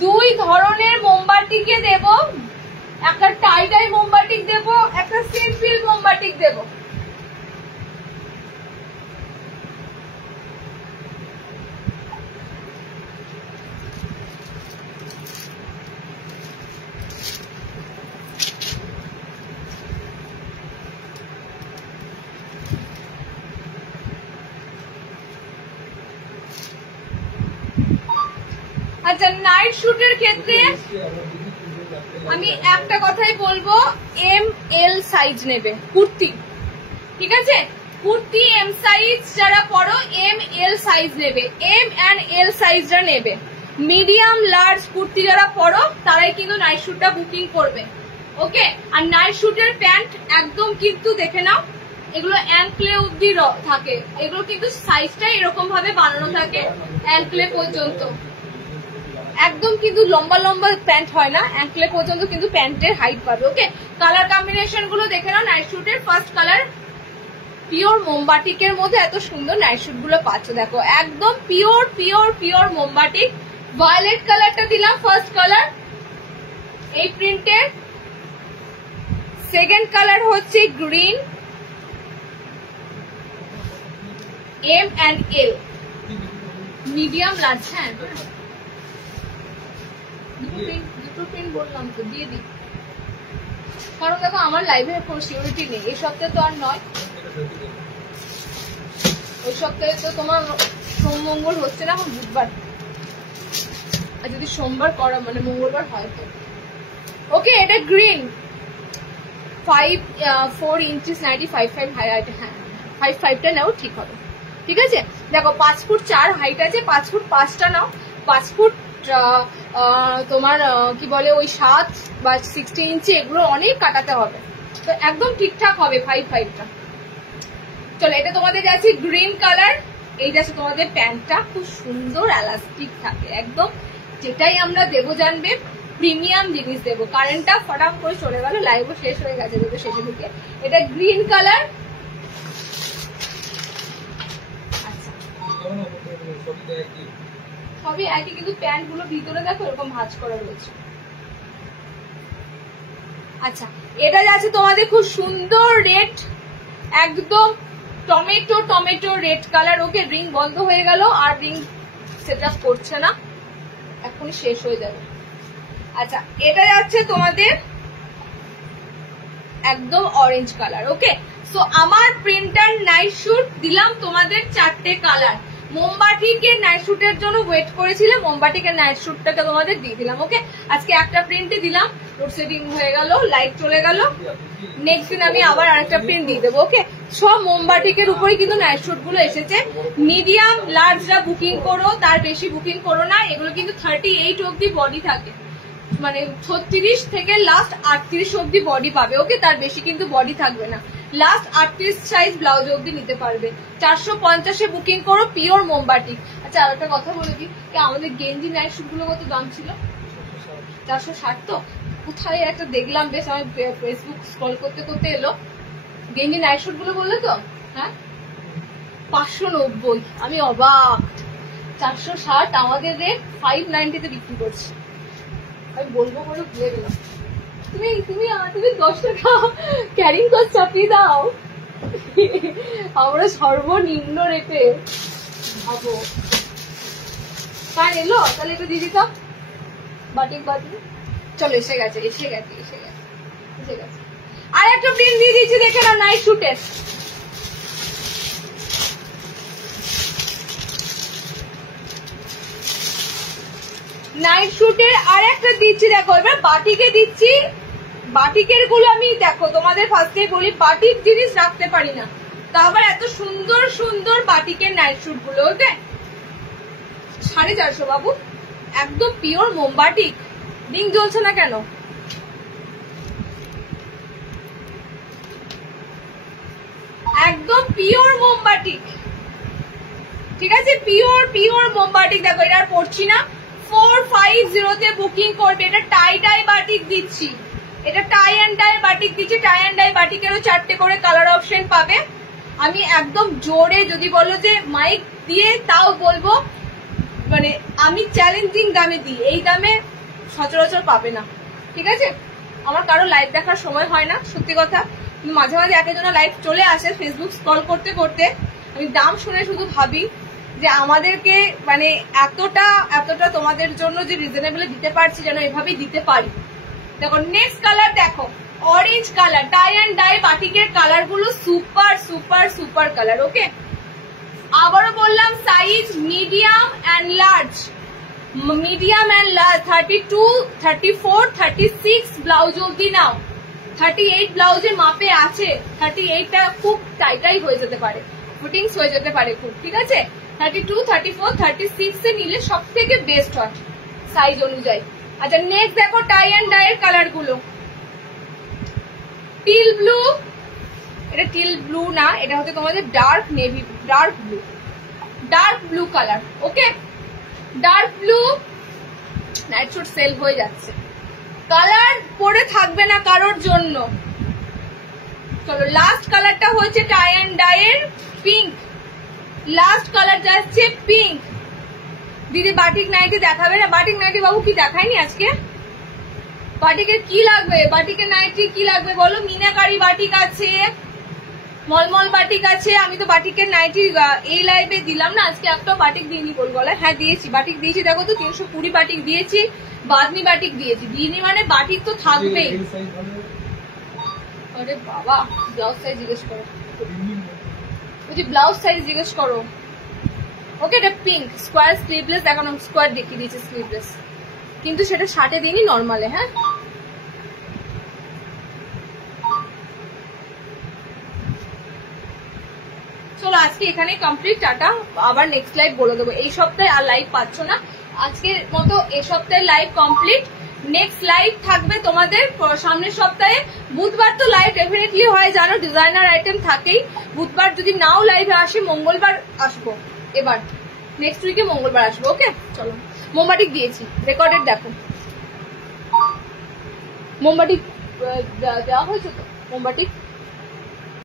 দুই ধরনের মোমবাতিকে দেব, একটা টাই টাই মোমবাতিক দেব, একটা সিম্পল মোমবাতিক দেব। আচ্ছা, নাইট শুটের ক্ষেত্রে আমি একটা কথাই বলবো, ML সাইজ নেবে কুর্তি, ঠিক আছে? কুর্তি এম সাইজ যারা পরো ML সাইজ নেবে, M&L সাইজটা নেবে। মিডিয়াম লার্জ কুর্তি যারা পরো তারাই কিন্তু নাইট শুটটা বুকিং করবে। ওকে, আর নাইট শুটের প্যান্ট একদম কিন্তু দেখে নাও, এগুলো অ্যাঙ্কলে অব্দি থাকে, এগুলো কিন্তু সাইজটা এরকম ভাবে বানানো থাকে অ্যাঙ্কলে পর্যন্ত, একদম কিন্তু লম্বা লম্বা প্যান্ট হয় না, অ্যাঙ্কলে পর্যন্ত কিন্তু প্যান্টের হাইট পাবে। ওকে, কালার কম্বিনেশন গুলো দেখে নাও। নাইট শুটের ফার্স্ট কালার পিওর মোমবাটিকের মধ্যে এত সুন্দর নাইট শুট গুলো পাচ্ছ, দেখো একদম পিওর পিওর পিওর মোমবাটিক। ভায়োলেট কালারটা দিলাম ফার্স্ট কালার এই প্রিন্টের। সেকেন্ড কালার হচ্ছে গ্রিন, M&L মিডিয়াম লার্জ। হ্যাঁ, দুটো প্রিন্ট বললাম তো, দিয়ে দিই, কারণ দেখো আমার লাইভে কোনো সিকিউরিটি নেই। এই সপ্তাহে তো আর নয়, ওই সপ্তাহে তো তোমার সোম মঙ্গল হচ্ছে না, এখন বুধবার, আর যদি সোমবার করা মানে মঙ্গলবার হয় তো। ওকে, এটা গ্রিন 4 ইঞ্চিস 95 হাইট। হ্যাঁ, 5'5" নাও ঠিক হবে, ঠিক আছে। দেখো 5 ফুট 4 হাইট আছে, 5 ফুট 5টা নাও, 5 ফুট তোমার কি বলে ওই 7 বা 60 ইঞ্চি, এগুলো অনেক কাটাতে হবে, তো একদম ঠিকঠাক হবে 5'5"টা। চলো এটা তোমাদের যাচ্ছে গ্রিন কালার, এই যাচ্ছে তোমাদের প্যান্টটা, খুব সুন্দর এলাস্টিক থাকে একদম, যেটাই আমরা দেবো জানবে প্রিমিয়াম জিনিস দেবো। কারেন্টটা ফটাফট করে চলে গেল, লাইভও শেষ হয়ে গেছে দুটো শেষে ঢুকে। এটা গ্রিন কালার, আচ্ছা সবই একই, কিন্তু প্যান্ট গুলো ভিতরে দেখো এরকম ভাঁজ করা রয়েছে। আচ্ছা এটা যাচ্ছে তোমাদের খুব সুন্দর রেড, একদম টমেটো টমেটো রেড কালার। ওকে রিং বন্ধ হয়ে গেল, আর রিং সেট আপ করছে না, এখনই শেষ হয়ে যাবে। আচ্ছা এটা যাচ্ছে তোমাদের একদম অরেঞ্জ কালার। ওকে সো আমার প্রিন্টার নাইট শুট দিলাম তোমাদের 4টে কালার। মোমবাটিকের নাইট শুটের জন্য ওয়েট করেছিলে, মোমবাটিকের নাইট শুটটাকে তোমাদের দিয়ে দিলাম। ওকে আজকে একটা প্রিন্টে দিলাম, লোডশেডিং হয়ে গেল, লাইট চলে গেল, নেক্সট দিন আমি আবার আরেকটা প্রিন্ট দিয়ে দেবো। ওকে সব মোমবাটিকের উপরে কিন্তু নাইট শুট গুলো এসেছে। মিডিয়াম লার্জরা বুকিং করো, তার বেশি বুকিং করো না, এগুলো কিন্তু 38 অব্দি বডি থাকে, মানে 36 থেকে লাস্ট 38 অব্দি বডি পাবে। ওকে তার বেশি কিন্তু বডি থাকবে না, লাস্ট 38 সাইজ ব্লাউজ অব্দি নিতে পারবে। 450-এ বুকিং করো, পিওর মোমবাটিক। আচ্ছা আর একটা কথা বলে দিই, আমাদের গেঞ্জি নাইট শুট গুলো কত দাম ছিল? 460। তো কোথায় একটা দেখলাম, বেশ আমি ফেসবুক স্ক্রল করতে করতে এলো, গেঞ্জি নাইট শুট গুলো বললে তো, হ্যাঁ 590। আমি অবাক, 460 আমাদের রেট 590-তে বিক্রি করছি। আমি বলবো বলে ভুলে গেলাম। তুমি 10 টাকা ক্যারিং কস্ট চাপিয়ে দাও, আমরা সর্বনিম্ন রেটে ভাবো। কার এলো তাহলে একটু দিয়ে দিতাম, বাটিক বাটিক। চলো এসে গেছে এসে গেছে এসে গেছে এসে গেছে। আর একটা প্রিন্ট দিয়ে দিয়েছি, দেখে না নাইট শুটের। নাইট শুটের আর একটা দিচ্ছি, দেখো এবার বাটিকে দিচ্ছি। বাটিকের গুলো আমি দেখো তোমাদের ফার্স্টে বলি, বাটিক জিনিস রাখতে পারি না, তা আবার এত সুন্দর সুন্দর বাটিকের নাইট শুট গুলো। ওকে 450 বাবু, একদম পিওর মোমবাটিক। রিং জ্বলছে না কেন? একদম পিওর মোমবাটিক, ঠিক আছে পিওর পিওর মোমবাটিক। দেখো এটা আর পড়ছি না, 450-তে বুকিং করবে। এটা টাই ডাই বাটিক দিচ্ছি, এটা টাই অ্যান্ড ডাই বাটিক দিচ্ছি। টাই অ্যান্ড ডাই বাটিকেরও 4টে করে কালার অপশন পাবে। আমি একদম জোরে যদি বলো যে মাইক দিয়ে, তাও বলবো মানে আমি চ্যালেঞ্জিং দামে দিই, এই দামে সচরাচর পাবে না, ঠিক আছে। আমার কারো লাইভ দেখার সময় হয় না সত্যি কথা, মাঝে মাঝে একজনের লাইভ চলে আসে ফেসবুক স্ক্রল করতে করতে, আমি দাম শুনে শুধু ভাবি যে আমাদেরকে মানে এতটা এতটা তোমাদের জন্য যে রিজনেবল দিতে পারছি, যেন এভাবেই দিতে পারি। দেখো নেক্সট কালার, দেখো orange colour, tie and die বাটিকের কালার গুলো সুপার সুপার সুপার কালার। ওকে আবারও বললাম size medium and large, medium and large 32, 34, 36 blouse অব্দি নাও। 38 ব্লাউজের মাপে আছে, 38টা খুব টাইটাই হয়ে যেতে পারে, ফিটিংস হয়ে যেতে পারে খুব, ঠিক আছে। 32, 34, 36-এ নিলে সব থেকে বেস্ট হয় সাইজ অনুযায়ী। আচ্ছা নেক্সট দেখো টাই অ্যান্ড ডাই এর কালার গুলো, টিল ব্লু, এটা টিল ব্লু না, এটা হচ্ছে তোমাদের dark navy, dark blue colour. Okay dark blue night suit sale হয়ে যাচ্ছে, কালার পরে থাকবে না কারোর জন্য। চলো লাস্ট কালারটা হচ্ছে টাই অ্যান্ড ডাই এর পিঙ্ক, লাস্ট কালার যাচ্ছে পিঙ্ক। দিদি বাটিক নাইটি দেখাবে না? বাটিক নাইটি বাবু কি দেখায়নি আজকে? বাটিকের কি লাগবে? বাটিকের নাইটি কি লাগবে বলো? মিনাকারি বাটিক আছে, মলমল বাটিক আছে। আমি তো বাটিকের নাইটি এই লাইভে দিলাম না, আজকে একটা বাটিক দিইনি গোল গলায়। হ্যাঁ দিয়েছি, বাটিক দিয়েছি, দেখো তো 320 বাটিক দিয়েছি, বাদনি বাটিক দিয়েছি। দিইনি মানে বাটিক তো থাকবেই। আরে বাবা ব্লাউজ সাইজ জিজ্ঞেস করো, বলছি ব্লাউজ সাইজ জিজ্ঞেস করো। ওকে এটা পিঙ্ক স্কোয়ার স্লিভলেস, দেখানো স্কোয়ার দেখিয়ে দিয়েছে স্লিভলেস, কিন্তু সেটা শার্টে দিইনি, নর্মালে। হ্যাঁ চলো আজকে এখানে কমপ্লিট, টাটা। আবার নেক্সট লাইভ বলে দেবো, এই সপ্তাহে আর লাইভ পাচ্ছ না, আজকের মতো এই সপ্তাহে লাইভ কমপ্লিট। নেক্সট লাইভ থাকবে তোমাদের সামনের সপ্তাহে বুধবার। তো লাইভ ডেফিনেটলি হয়, জানো ডিজাইনার আইটেম থাকেই। বুধবার যদি নাও লাইভে আসি, মঙ্গলবার আসবো, এবার নেক্সট উইকে মঙ্গলবার আসবো। ওকে চলো, মোমবাতি দিয়েছি, রেকর্ডেড দেখো, মোমবাতি দেওয়া হয়েছে তো মোমবাতি।